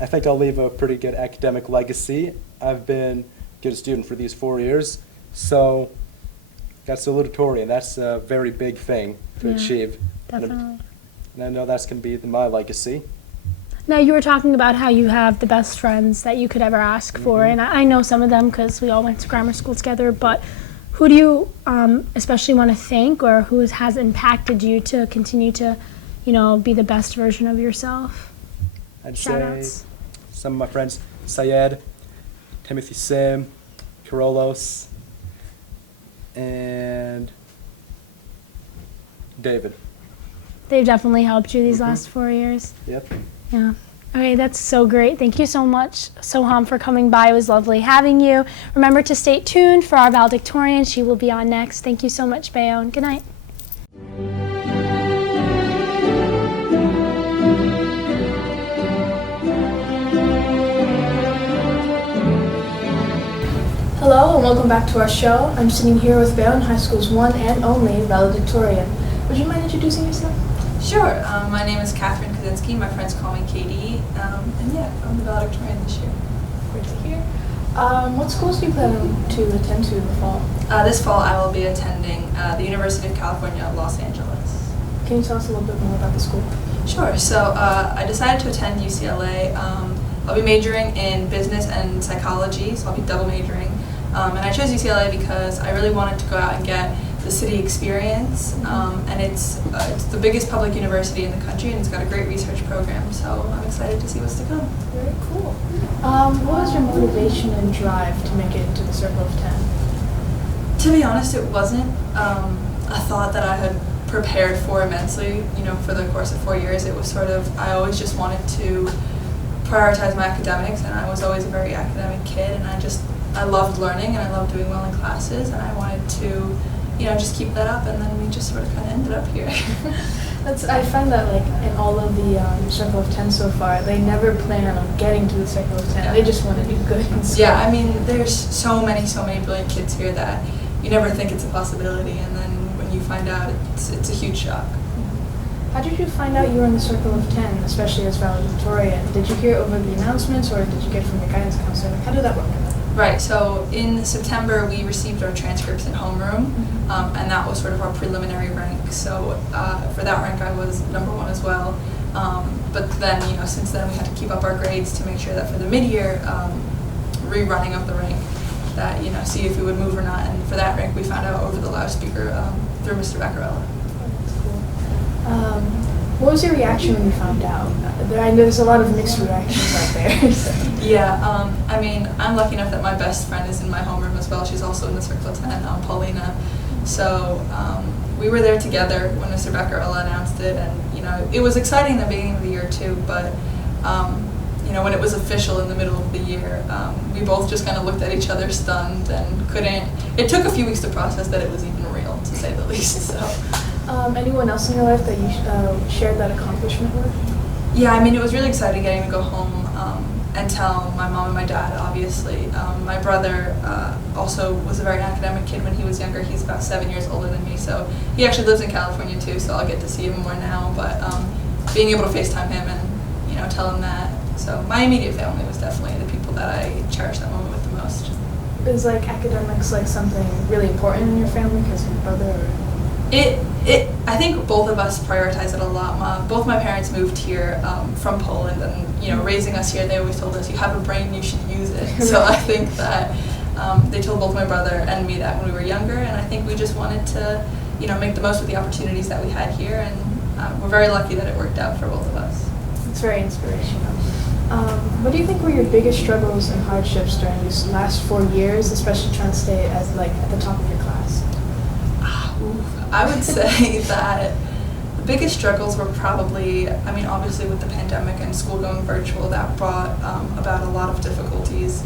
I think I'll leave a pretty good academic legacy. I've been a good student for these 4 years, so got salutatorian. That's a very big thing to Yeah, achieve. Definitely. And I know that's going to be my legacy. Now, you were talking about how you have the best friends that you could ever ask for, and I know some of them because we all went to grammar school together, but who do you especially want to thank, or who has impacted you to continue to, be the best version of yourself? I'd Shout-outs. say some of my friends, Syed, Timothy Sim, Karolos, and David. They've definitely helped you these last 4 years. Yep. Yeah. Okay, that's so great. Thank you so much, Soham, for coming by. It was lovely having you. Remember to stay tuned for our valedictorian. She will be on next. Thank you so much, Bayonne. Good night. Hello and welcome back to our show. I'm sitting here with Bayonne High School's one and only valedictorian. Would you mind introducing yourself? Sure. My name is Catherine Kaczynski. My friends call me Katie. And yeah, I'm the valedictorian this year. Great to hear. What schools do you plan to attend to in the fall? This fall, I will be attending the University of California, Los Angeles. Can you tell us a little bit more about the school? Sure. So I decided to attend UCLA. I'll be majoring in business and psychology, so I'll be double majoring. And I chose UCLA because I really wanted to go out and get the city experience, and it's the biggest public university in the country, and it's got a great research program, so I'm excited to see what's to come. Very cool. What was your motivation and drive to make it into the Circle of 10? To be honest, it wasn't a thought that I had prepared for immensely, for the course of 4 years. It was sort of, I always just wanted to prioritize my academics, and I was always a very academic kid, and I loved learning, and I loved doing well in classes, and I wanted to just keep that up, and then we just sort of kind of ended up here. I find that in all of the Circle of 10 so far, they never plan on getting to the Circle of 10. Yeah. They just want to do good in school. Yeah, I mean, there's so many brilliant kids here that you never think it's a possibility, and then when you find out, it's a huge shock. How did you find out you were in the Circle of 10, especially as valedictorian? Did you hear over the announcements, or did you get from your guidance counselor? How did that work? Right, so in September we received our transcripts in homeroom, and that was sort of our preliminary rank. So for that rank I was number 1 as well. But then, since then we had to keep up our grades to make sure that for the mid-year rerunning of the rank, that, see if we would move or not. And for that rank we found out over the loudspeaker through Mr. Vaccarella. What was your reaction when you found out? I know there's a lot of mixed reactions out there. So. Yeah, I mean, I'm lucky enough that my best friend is in my homeroom as well. She's also in the Circle of 10, Paulina. So we were there together when Mr. Vaccarella announced it, and it was exciting in the beginning of the year too. But when it was official in the middle of the year, we both just kind of looked at each other stunned and couldn't. It took a few weeks to process that it was even real, to say the least. So, anyone else in your life that you shared that accomplishment with? yeah, I mean, it was really exciting getting to go home and tell my mom and my dad, obviously. My brother also was a very academic kid when he was younger. He's about 7 years older than me, so he actually lives in California too, so I'll get to see him more now. But being able to FaceTime him and tell him that. So my immediate family was definitely the people that I cherish that moment with the most. Is like academics like something really important in your family because your brother? Or? I think both of us prioritize it a lot. Both my parents moved here from Poland, and raising us here, they always told us, you have a brain, you should use it. So I think that they told both my brother and me that when we were younger, and I think we just wanted to make the most of the opportunities that we had here, and we're very lucky that it worked out for both of us. It's very inspirational. What do you think were your biggest struggles and hardships during these last 4 years, especially trying to stay as at the top of your class? I would say that the biggest struggles were probably, obviously with the pandemic and school going virtual, that brought about a lot of difficulties.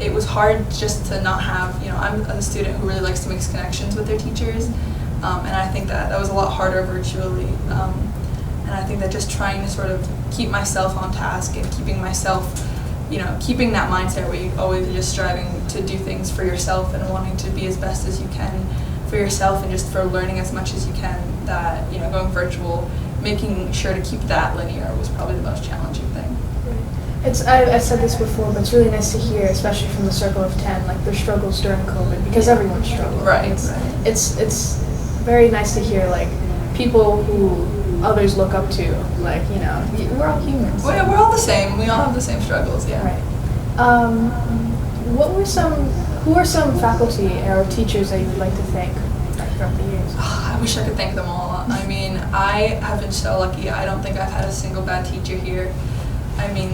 It was hard just to not have, I'm a student who really likes to make connections with their teachers, and I think that was a lot harder virtually. And I think that just trying to sort of keep myself on task and keeping myself, keeping that mindset where you always are just striving to do things for yourself and wanting to be as best as you can for yourself and just for learning as much as you can, that, going virtual, making sure to keep that linear was probably the most challenging thing. I've said this before, but it's really nice to hear, especially from the Circle of 10, like their struggles during COVID, because everyone struggled. Right. It's very nice to hear, like, people who others look up to, like, we're all humans. We're all the same. We all have the same struggles, yeah. Right. Who are some faculty or teachers that you would like to thank throughout the years? I wish I could thank them all. I have been so lucky. I don't think I've had a single bad teacher here.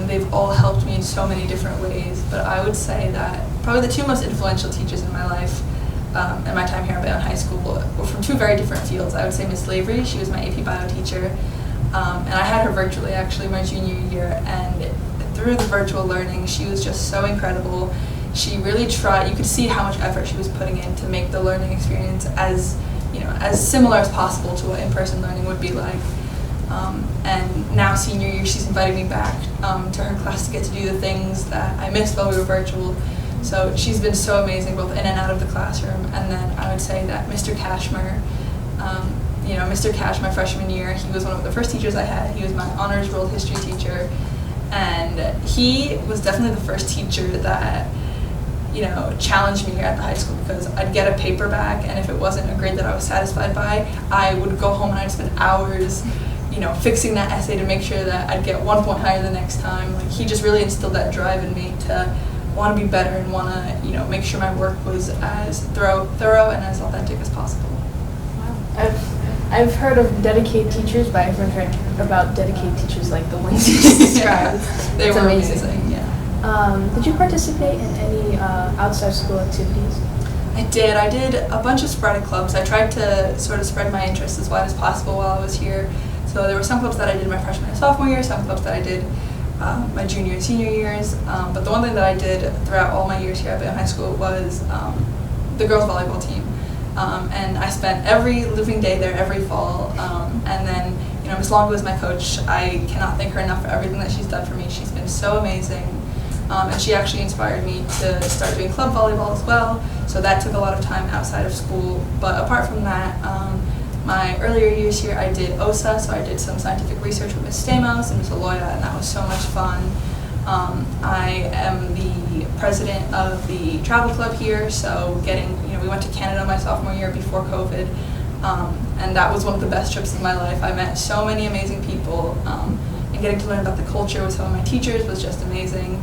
They've all helped me in so many different ways, but I would say that probably the two most influential teachers in my life and my time here at Bayonne High School were from two very different fields. I would say Miss Lavery, she was my AP Bio teacher, and I had her virtually actually my junior year, and through the virtual learning, she was just so incredible. She really tried, you could see how much effort she was putting in to make the learning experience as similar as possible to what in-person learning would be like. And now senior year, she's invited me back to her class to get to do the things that I missed while we were virtual. So she's been so amazing both in and out of the classroom. And then I would say that Mr. Cashmer, Mr. Cash, my freshman year, he was one of the first teachers I had. He was my honors world history teacher. And he was definitely the first teacher that challenged me here at the high school, because I'd get a paper back, and if it wasn't a grade that I was satisfied by, I would go home and I'd spend hours fixing that essay to make sure that I'd get 1 point higher the next time. Like, he just really instilled that drive in me to want to be better and want to, make sure my work was as thorough and as authentic as possible. Wow. I've heard of dedicated teachers, but I haven't heard about dedicated teachers like the ones you just described. They were amazing, yeah. Did you participate in any outside school activities? I did a bunch of sporadic clubs. I tried to sort of spread my interests as wide as possible while I was here. So there were some clubs that I did my freshman and sophomore year, some clubs that I did my junior and senior years. But the one thing that I did throughout all my years here at Bayonne High School was the girls volleyball team. And I spent every living day there every fall. And then, Miss Longo is my coach. I cannot thank her enough for everything that she's done for me. She's been so amazing. And she actually inspired me to start doing club volleyball as well. So that took a lot of time outside of school. But apart from that, my earlier years here, I did OSA, so I did some scientific research with Ms. Stamos and Ms. Aloya, and that was so much fun. I am the president of the travel club here, so we went to Canada my sophomore year before COVID, and that was one of the best trips of my life. I met so many amazing people, and getting to learn about the culture with some of my teachers was just amazing.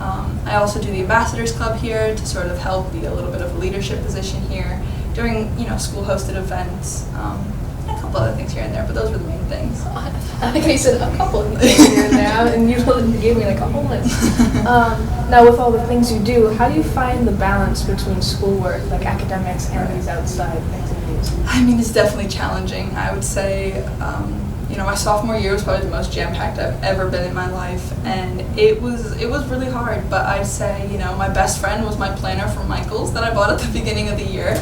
I also do the Ambassadors Club here to sort of help be a little bit of a leadership position here during, school-hosted events, and a couple other things here and there, but those were the main things. I think you said a couple of things here and there, and you gave me like a whole list. Now, with all the things you do, how do you find the balance between schoolwork, like academics, and these outside activities? It's definitely challenging. I would say, My sophomore year was probably the most jam-packed I've ever been in my life, and it was really hard. But I'd say, my best friend was my planner from Michael's that I bought at the beginning of the year,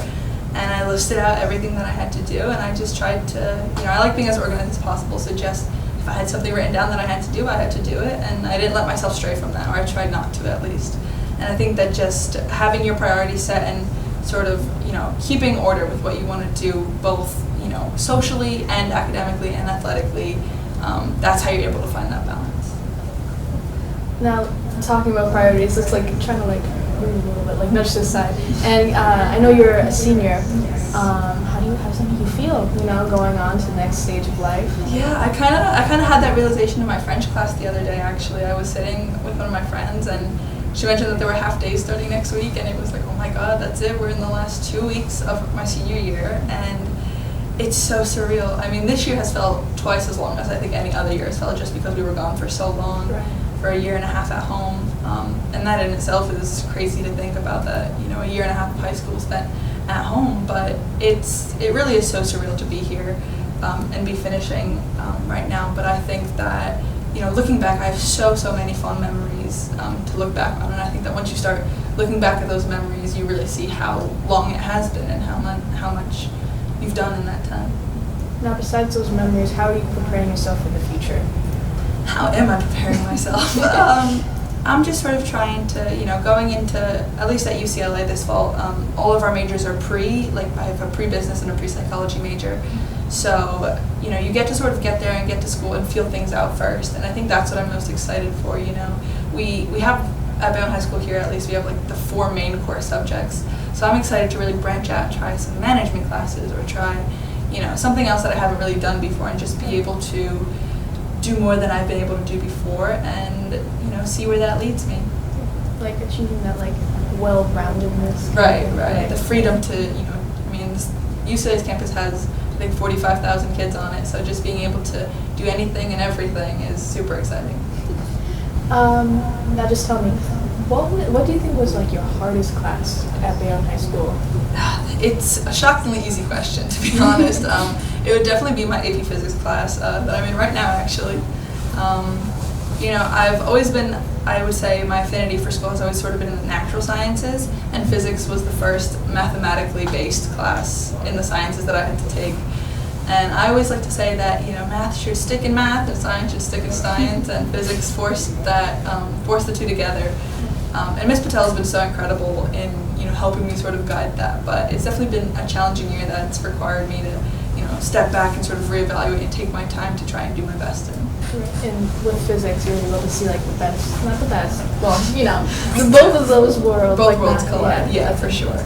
and I listed out everything that I had to do, and I just tried to, I like being as organized as possible. So just if I had something written down that I had to do, I had to do it, and I didn't let myself stray from that, or I tried not to at least. And I think that just having your priorities set and sort of, keeping order with what you want to do, both, socially and academically and athletically, that's how you're able to find that balance. Now, talking about priorities, it's like trying to move a little bit, nudge to the side. And I know you're a senior. How do you feel, going on to the next stage of life? Yeah, I kind of had that realization in my French class the other day. Actually, I was sitting with one of my friends, and she mentioned that there were half days starting next week, and it was like, oh my God, that's it. We're in the last 2 weeks of my senior year, and it's so surreal. I mean, this year has felt twice as long as I think any other year has felt, just because we were gone for so long, for a year and a half at home, and that in itself is crazy to think about, that a year and a half of high school spent at home. But it really is so surreal to be here and be finishing right now. But I think that looking back, I have so many fond memories to look back on, and I think that once you start looking back at those memories, you really see how long it has been and how much you've done in that time. Now, besides those memories, how are you preparing yourself for the future? How am I preparing myself? I'm just sort of trying to, going into, at least at UCLA this fall, all of our majors are I have a pre-business and a pre-psychology major. So, you get to sort of get there and get to school and feel things out first. And I think that's what I'm most excited for, We have, at Bayonne High School here at least, we have the 4 main core subjects. So I'm excited to really branch out, try some management classes, or try, something else that I haven't really done before, and just be able to do more than I've been able to do before, and, see where that leads me. Achieving that, well-roundedness. Right. The freedom to, UCLA's campus has, I think, 45,000 kids on it, so just being able to do anything and everything is super exciting. Now just tell me, what do you think was your hardest class at Bayonne High School? It's a shockingly easy question, to be honest. It would definitely be my AP Physics class that I'm in right now, actually. I've always been, I would say my affinity for school has always sort of been in the natural sciences, and physics was the first mathematically based class in the sciences that I had to take. And I always like to say that, math should stick in math and science should stick in science, and physics forced the two together. And Ms. Patel has been so incredible in, helping me sort of guide that. But it's definitely been a challenging year that's required me to, step back and sort of reevaluate and take my time to try and do my best in. And with physics, you're able to see the best, not the best, well, both of those worlds. Both worlds collide, yeah, for sure.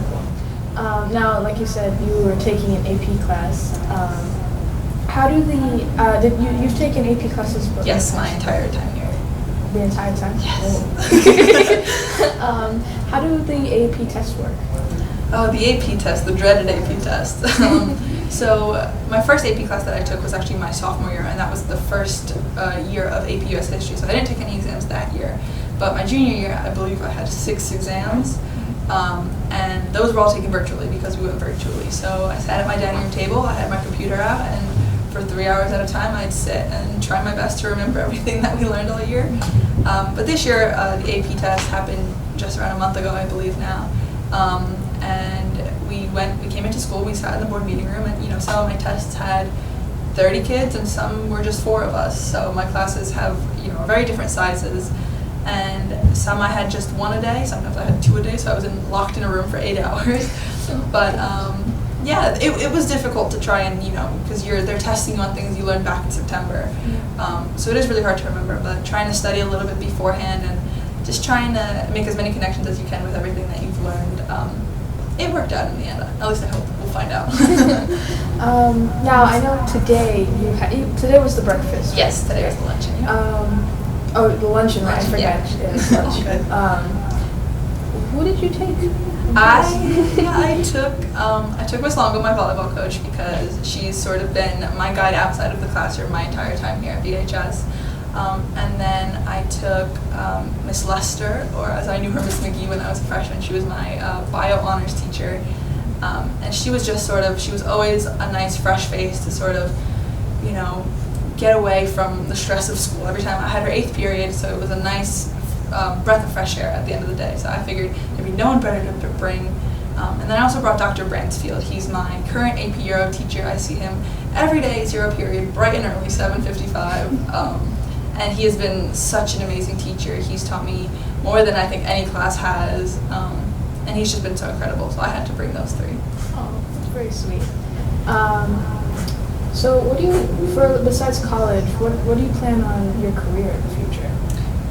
Now, like you said, you were taking an AP class. How do you've taken AP classes before? Yes, my entire time here. The entire time? Yes. How do the AP tests work? Oh, the AP test, the dreaded AP test. So my first AP class that I took was actually my sophomore year, and that was the first year of AP US History. So I didn't take any exams that year. But my junior year, I believe I had 6 exams, and those were all taken virtually because we went virtually. So I sat at my dining room table, I had my computer out, and for 3 hours at a time, I'd sit and try my best to remember everything that we learned all year. But this year, the AP test happened just around a month ago, I believe now. And we came into school, we sat in the board meeting room, and some of my tests had 30 kids and some were just 4 of us. So my classes have, very different sizes, and some I had just 1 a day, sometimes I had 2 a day, so I was locked in a room for 8 hours. But yeah, it was difficult to try and, because they're testing you on things you learned back in September. So it is really hard to remember, but trying to study a little bit beforehand and just trying to make as many connections as you can with everything that you've learned. It worked out in the end. At least I hope. We'll find out. Now, I know today today was the breakfast. Yes, today was the luncheon. Oh, the luncheon, right? I forgot. Yeah. It was lunch. Who did you take? I took Miss Longo, my volleyball coach, because she's sort of been my guide outside of the classroom my entire time here at BHS. And then I took Miss Lester, or as I knew her, Miss McGee, when I was a freshman. She was my bio honors teacher. And she was just she was always a nice fresh face to sort of, get away from the stress of school. Every time I had her 8th period, so it was a nice breath of fresh air at the end of the day. So I figured there'd be no one better to bring. And then I also brought Dr. Bransfield. He's my current AP Euro teacher. I see him every day, 0 period, bright and early, 7:55. And he has been such an amazing teacher. He's taught me more than I think any class has. And he's just been so incredible. So I had to bring those 3. Oh, that's very sweet. So what do you, besides college, what do you plan on your career in the future?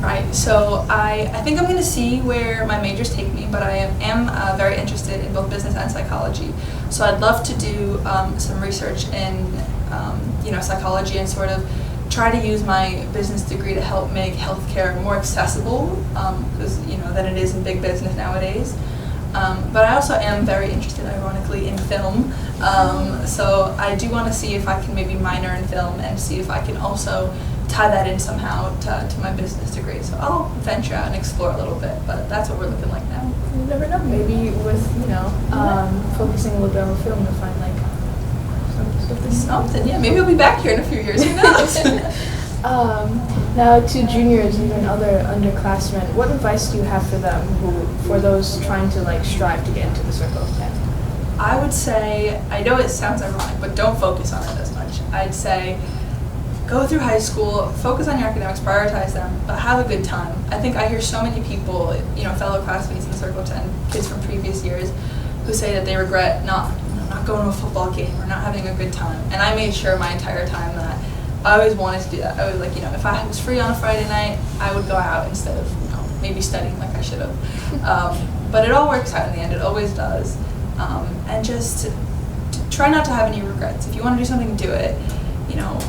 Right, so I think I'm going to see where my majors take me, but I am very interested in both business and psychology. So I'd love to do some research in, psychology and sort of try to use my business degree to help make healthcare more accessible, because, than it is in big business nowadays. But I also am very interested, ironically, in film. So I do want to see if I can maybe minor in film and see if I can also tie that in somehow to my business degree. So I'll venture out and explore a little bit, but that's what we're looking like now. You never know. Maybe with, focusing a little bit on film, you'll find like something. Yeah, maybe I'll be back here in a few years. Who knows? Now, to juniors, even other underclassmen, what advice do you have for them, for those trying to strive to get into the Circle of 10? I would say, I know it sounds ironic, but don't focus on it as much. I'd say, go through high school, focus on your academics, prioritize them, but have a good time. I think I hear so many people, fellow classmates in the Circle of 10, kids from previous years, who say that they regret not going to a football game or not having a good time. And I made sure my entire time that I always wanted to do that. I was like, if I was free on a Friday night, I would go out instead of, maybe studying like I should have. But it all works out in the end. It always does. And just to try not to have any regrets. If you want to do something, do it.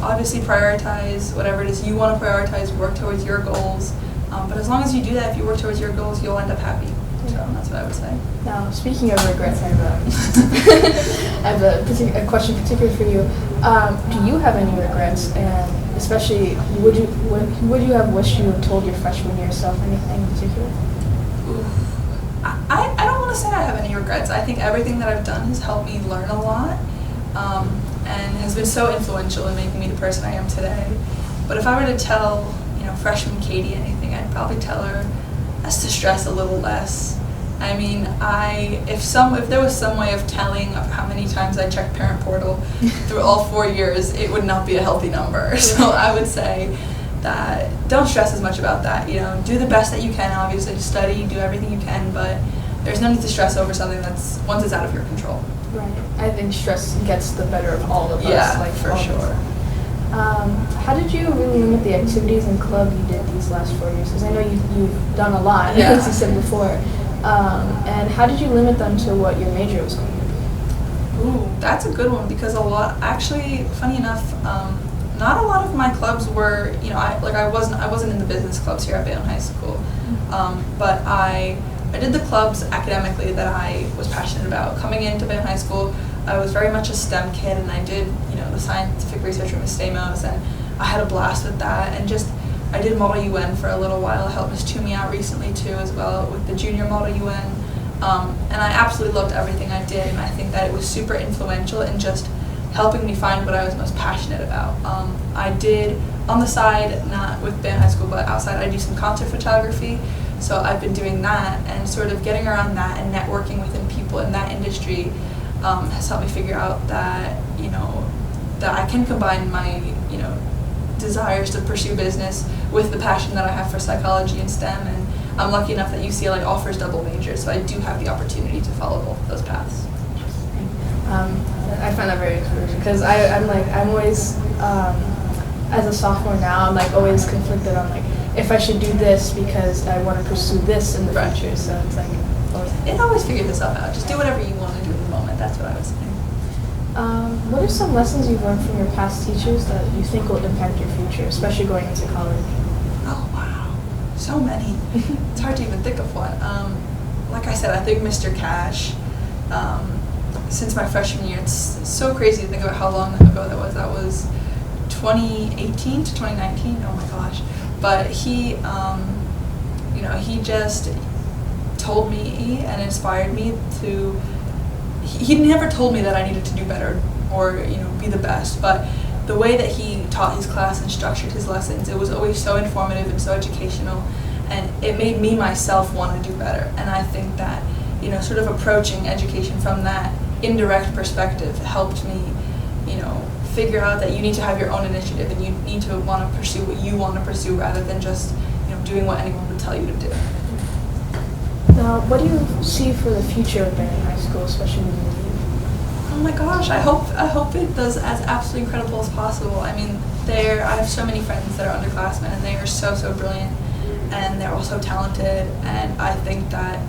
Obviously prioritize whatever it is you want to prioritize, work towards your goals. But as long as you do that, if you work towards your goals, you'll end up happy. So that's what I would say. Now, speaking of regrets, I have a question particular for you. Do you have any regrets? And especially, would you have wished you had told your freshman year self anything in particular? I don't want to say I have any regrets. I think everything that I've done has helped me learn a lot. And has been so influential in making me the person I am today. But if I were to tell, freshman Katie anything, I'd probably tell her to stress a little less. I mean, if there was some way of telling of how many times I checked parent portal through all 4 years, it would not be a healthy number. So I would say that don't stress as much about that. Do the best that you can, obviously, study, do everything you can, but there's no need to stress over something that's once it's out of your control. Right. I think stress gets the better of all of us. Yeah, for sure. How did you really limit the activities and club you did these last 4 years? Because I know you've done a lot, as you said before. And how did you limit them to what your major was going to be? Ooh, that's a good one because actually, funny enough, not a lot of my clubs were, I wasn't in the business clubs here at Bayonne High School, but I did the clubs academically that I was passionate about. Coming into Bayonne High School, I was very much a STEM kid, and I did, the scientific research room with STAMOS, and I had a blast with that, and I did Model UN for a little while. I helped Miss Toomey out recently too as well with the junior Model UN, and I absolutely loved everything I did, and I think that it was super influential in just helping me find what I was most passionate about. I did, on the side, not with Bayonne High School, but outside, I do some concert photography. So I've been doing that and sort of getting around that and networking within people in that industry has helped me figure out that, that I can combine my, desires to pursue business with the passion that I have for psychology and STEM. And I'm lucky enough that UCLA offers double majors, so I do have the opportunity to follow both of those paths. I find that very encouraging because I'm always, as a sophomore now, I'm always conflicted on if I should do this because I want to pursue this in the future. So it's it always figures itself out. Just do whatever you want to do in the moment. That's what I was saying. What are some lessons you've learned from your past teachers that you think will impact your future, especially going into college? Oh wow, so many. It's hard to even think of one. Like I said, I think Mr. Cash. Since my freshman year, it's so crazy to think about how long ago that was. That was 2018 to 2019. Oh my gosh. But he, he just told me and inspired me to, he never told me that I needed to do better or, be the best, but the way that he taught his class and structured his lessons, it was always so informative and so educational, and it made me myself want to do better. And I think that, you know, sort of approaching education from that indirect perspective helped me, you know, figure out that you need to have your own initiative and you need to want to pursue what you want to pursue rather than just, you know, doing what anyone would tell you to do. Now, what do you see for the future of Bayonne High School, especially when you leave? Oh my gosh, I hope it does as absolutely incredible as possible. I mean, I have so many friends that are underclassmen and they are so brilliant and they're all so talented, and I think that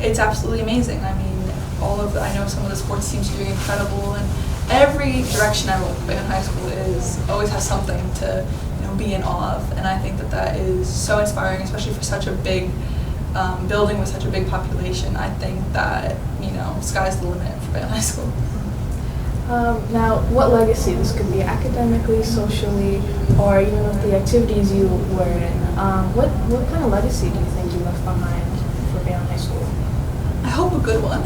it's absolutely amazing. I mean, I know some of the sports teams are doing incredible, and every direction I look, Bayonne High School always has something to, you know, be in awe of, and I think that is so inspiring, especially for such a big building with such a big population. I think that, you know, sky's the limit for Bayonne High School. Now, what legacy? This could be academically, socially, or even with the activities you were in. What kind of legacy do you think you left behind for Bayonne High School? I hope a good one.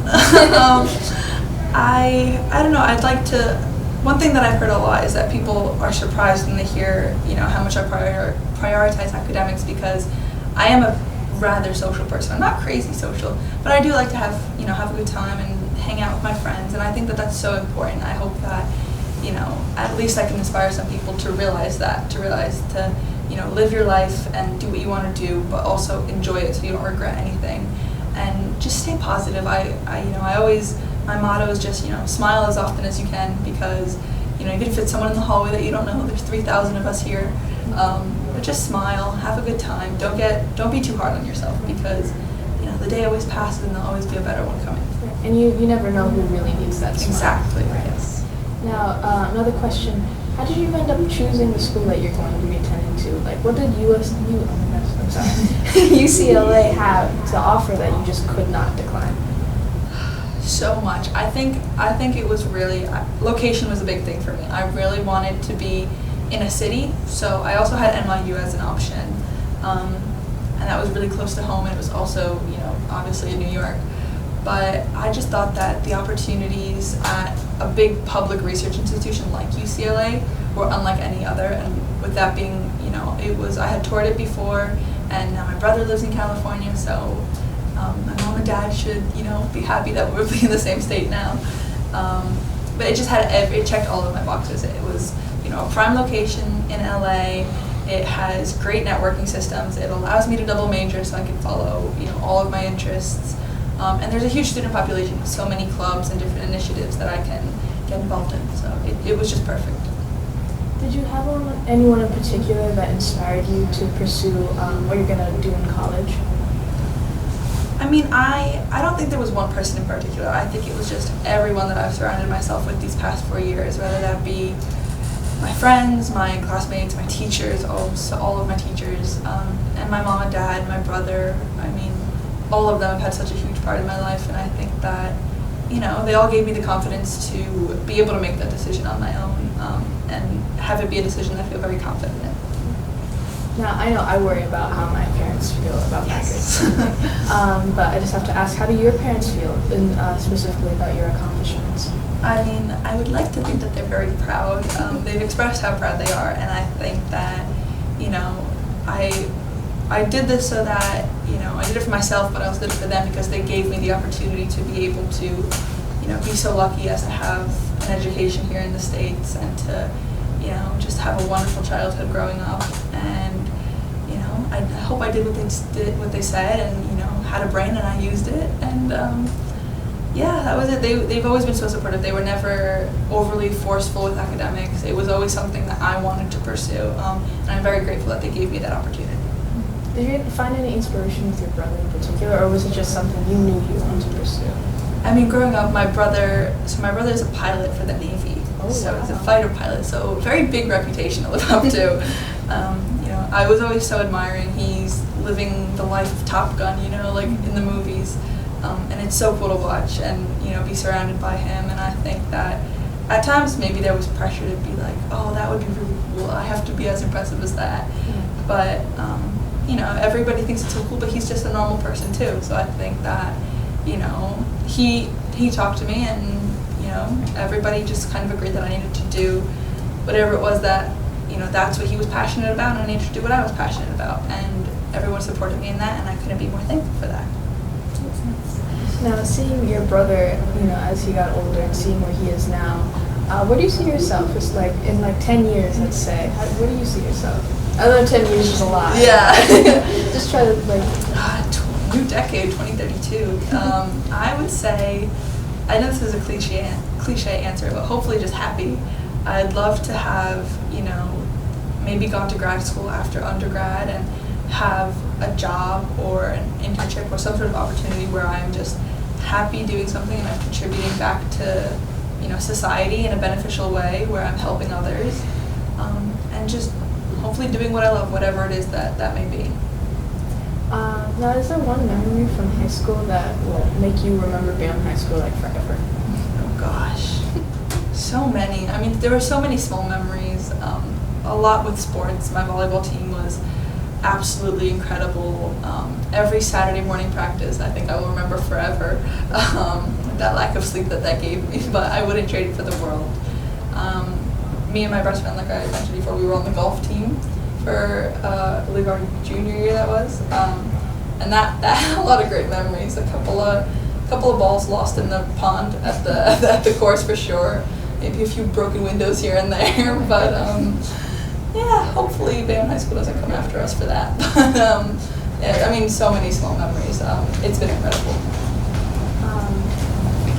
I don't know. I'd like to. One thing that I've heard a lot is that people are surprised when they hear, you know, how much I prioritize academics, because I am a rather social person. I'm not crazy social, but I do like to have a good time and hang out with my friends, and I think that that's so important. I hope that, you know, at least I can inspire some people to realize to, you know, live your life and do what you want to do, but also enjoy it so you don't regret anything, and just stay positive. My motto is just, you know, smile as often as you can, because, you know, even if it's someone in the hallway that you don't know, there's 3,000 of us here, but just smile, have a good time, don't be too hard on yourself, because, you know, the day always passes and there'll always be a better one coming. And you never know who really needs that smile. Exactly, right. Yes. Now, another question. How did you end up choosing the school that you're going to be attending to? Like, what did UCLA have to offer that you just could not decline? So much. I think it was really, location was a big thing for me. I really wanted to be in a city, so I also had NYU as an option, and that was really close to home, and it was also, you know, obviously in New York. But I just thought that the opportunities at a big public research institution like UCLA were unlike any other, and with that being, you know, I had toured it before, and now my brother lives in California, so my mom and dad should, you know, be happy that we're in the same state now. But it just it checked all of my boxes. It was, you know, a prime location in LA. It has great networking systems. It allows me to double major so I can follow, you know, all of my interests. And there's a huge student population with so many clubs and different initiatives that I can get involved in. So it was just perfect. Did you have anyone in particular that inspired you to pursue what you're going to do in college? I mean, I don't think there was one person in particular. I think it was just everyone that I've surrounded myself with these past 4 years, whether that be my friends, my classmates, my teachers, all of my teachers, and my mom and dad, my brother. I mean, all of them have had such a huge part in my life, and I think that, you know, they all gave me the confidence to be able to make that decision on my own, and have it be a decision that I feel very confident in. Now, I know I worry about how my parents feel about my grades, but I just have to ask, how do your parents feel, specifically about your accomplishments? I mean, I would like to think that they're very proud. They've expressed how proud they are, and I think that, you know, I did this so that, you know, I did it for myself, but I also did it for them because they gave me the opportunity to be able to, you know, be so lucky as to have an education here in the States and to, you know, just have a wonderful childhood growing up. And, you know, I hope I did what they said, and, you know, had a brain and I used it. And yeah, that was it. They've always been so supportive. They were never overly forceful with academics. It was always something that I wanted to pursue, and I'm very grateful that they gave me that opportunity. Did you find any inspiration with your brother in particular, or was it just something you knew you wanted to pursue? I mean, growing up, my brother is a pilot for the Navy, so he's a fighter pilot, so very big reputation to live up to. You know, I was always so admiring. He's living the life of Top Gun, you know, like in the movies, and it's so cool to watch and, you know, be surrounded by him. And I think that at times maybe there was pressure to be like, oh, that would be really cool. I have to be as impressive as that. But you know, everybody thinks it's so cool, but he's just a normal person too. So I think that, you know, he talked to me, and, you know, everybody just kind of agreed that I needed to do whatever it was that, that's what he was passionate about, and I needed to do what I was passionate about. And everyone supported me in that, and I couldn't be more thankful for that. Now, seeing your brother, as he got older and seeing where he is now, where do you see yourself? It's like in 10 years, let's say. Where do you see yourself? I know 10 years is a lot. Yeah. Just try to New decade, 2032. I would say, I know this is a cliche answer, but hopefully just happy. I'd love to have, maybe gone to grad school after undergrad and have a job or an internship or some sort of opportunity where I'm just happy doing something and I'm contributing back to, society in a beneficial way where I'm helping others, and just hopefully doing what I love, whatever it is that may be. Now, is there one memory from high school that will make you remember Bayonne High School forever? Oh gosh, so many. I mean, there were so many small memories. A lot with sports. My volleyball team was absolutely incredible. Every Saturday morning practice, I think I will remember forever. That lack of sleep that gave me, but I wouldn't trade it for the world. Me and my best friend, like I mentioned before, we were on the golf team for I believe our junior year that was, and that had a lot of great memories. A couple of balls lost in the pond at the course for sure. Maybe a few broken windows here and there, but yeah, hopefully Bayonne High School doesn't come after us for that. But yeah, I mean, so many small memories. It's been incredible.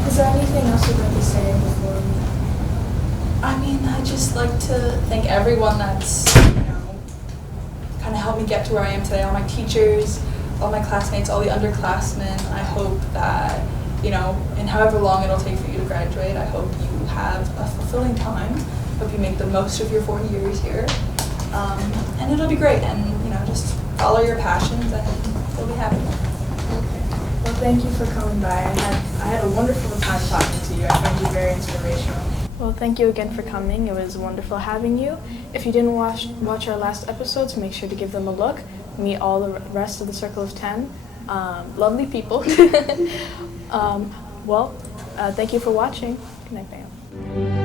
Is there anything else you'd like to say before we? I mean, I just like to thank everyone that's kind of helped me get to where I am today. All my teachers, all my classmates, all the underclassmen. I hope that in however long it'll take for you to graduate, I hope you have a fulfilling time. Hope you make the most of your 4 years here, and it'll be great. And just follow your passions, and you'll be happy. Well, thank you for coming by. I had a wonderful time talking to you. I found you very inspirational. Well, thank you again for coming. It was wonderful having you. If you didn't watch our last episodes, make sure to give them a look. Meet all the rest of the Circle of 10. Lovely people. Thank you for watching. Good night, Bayonne.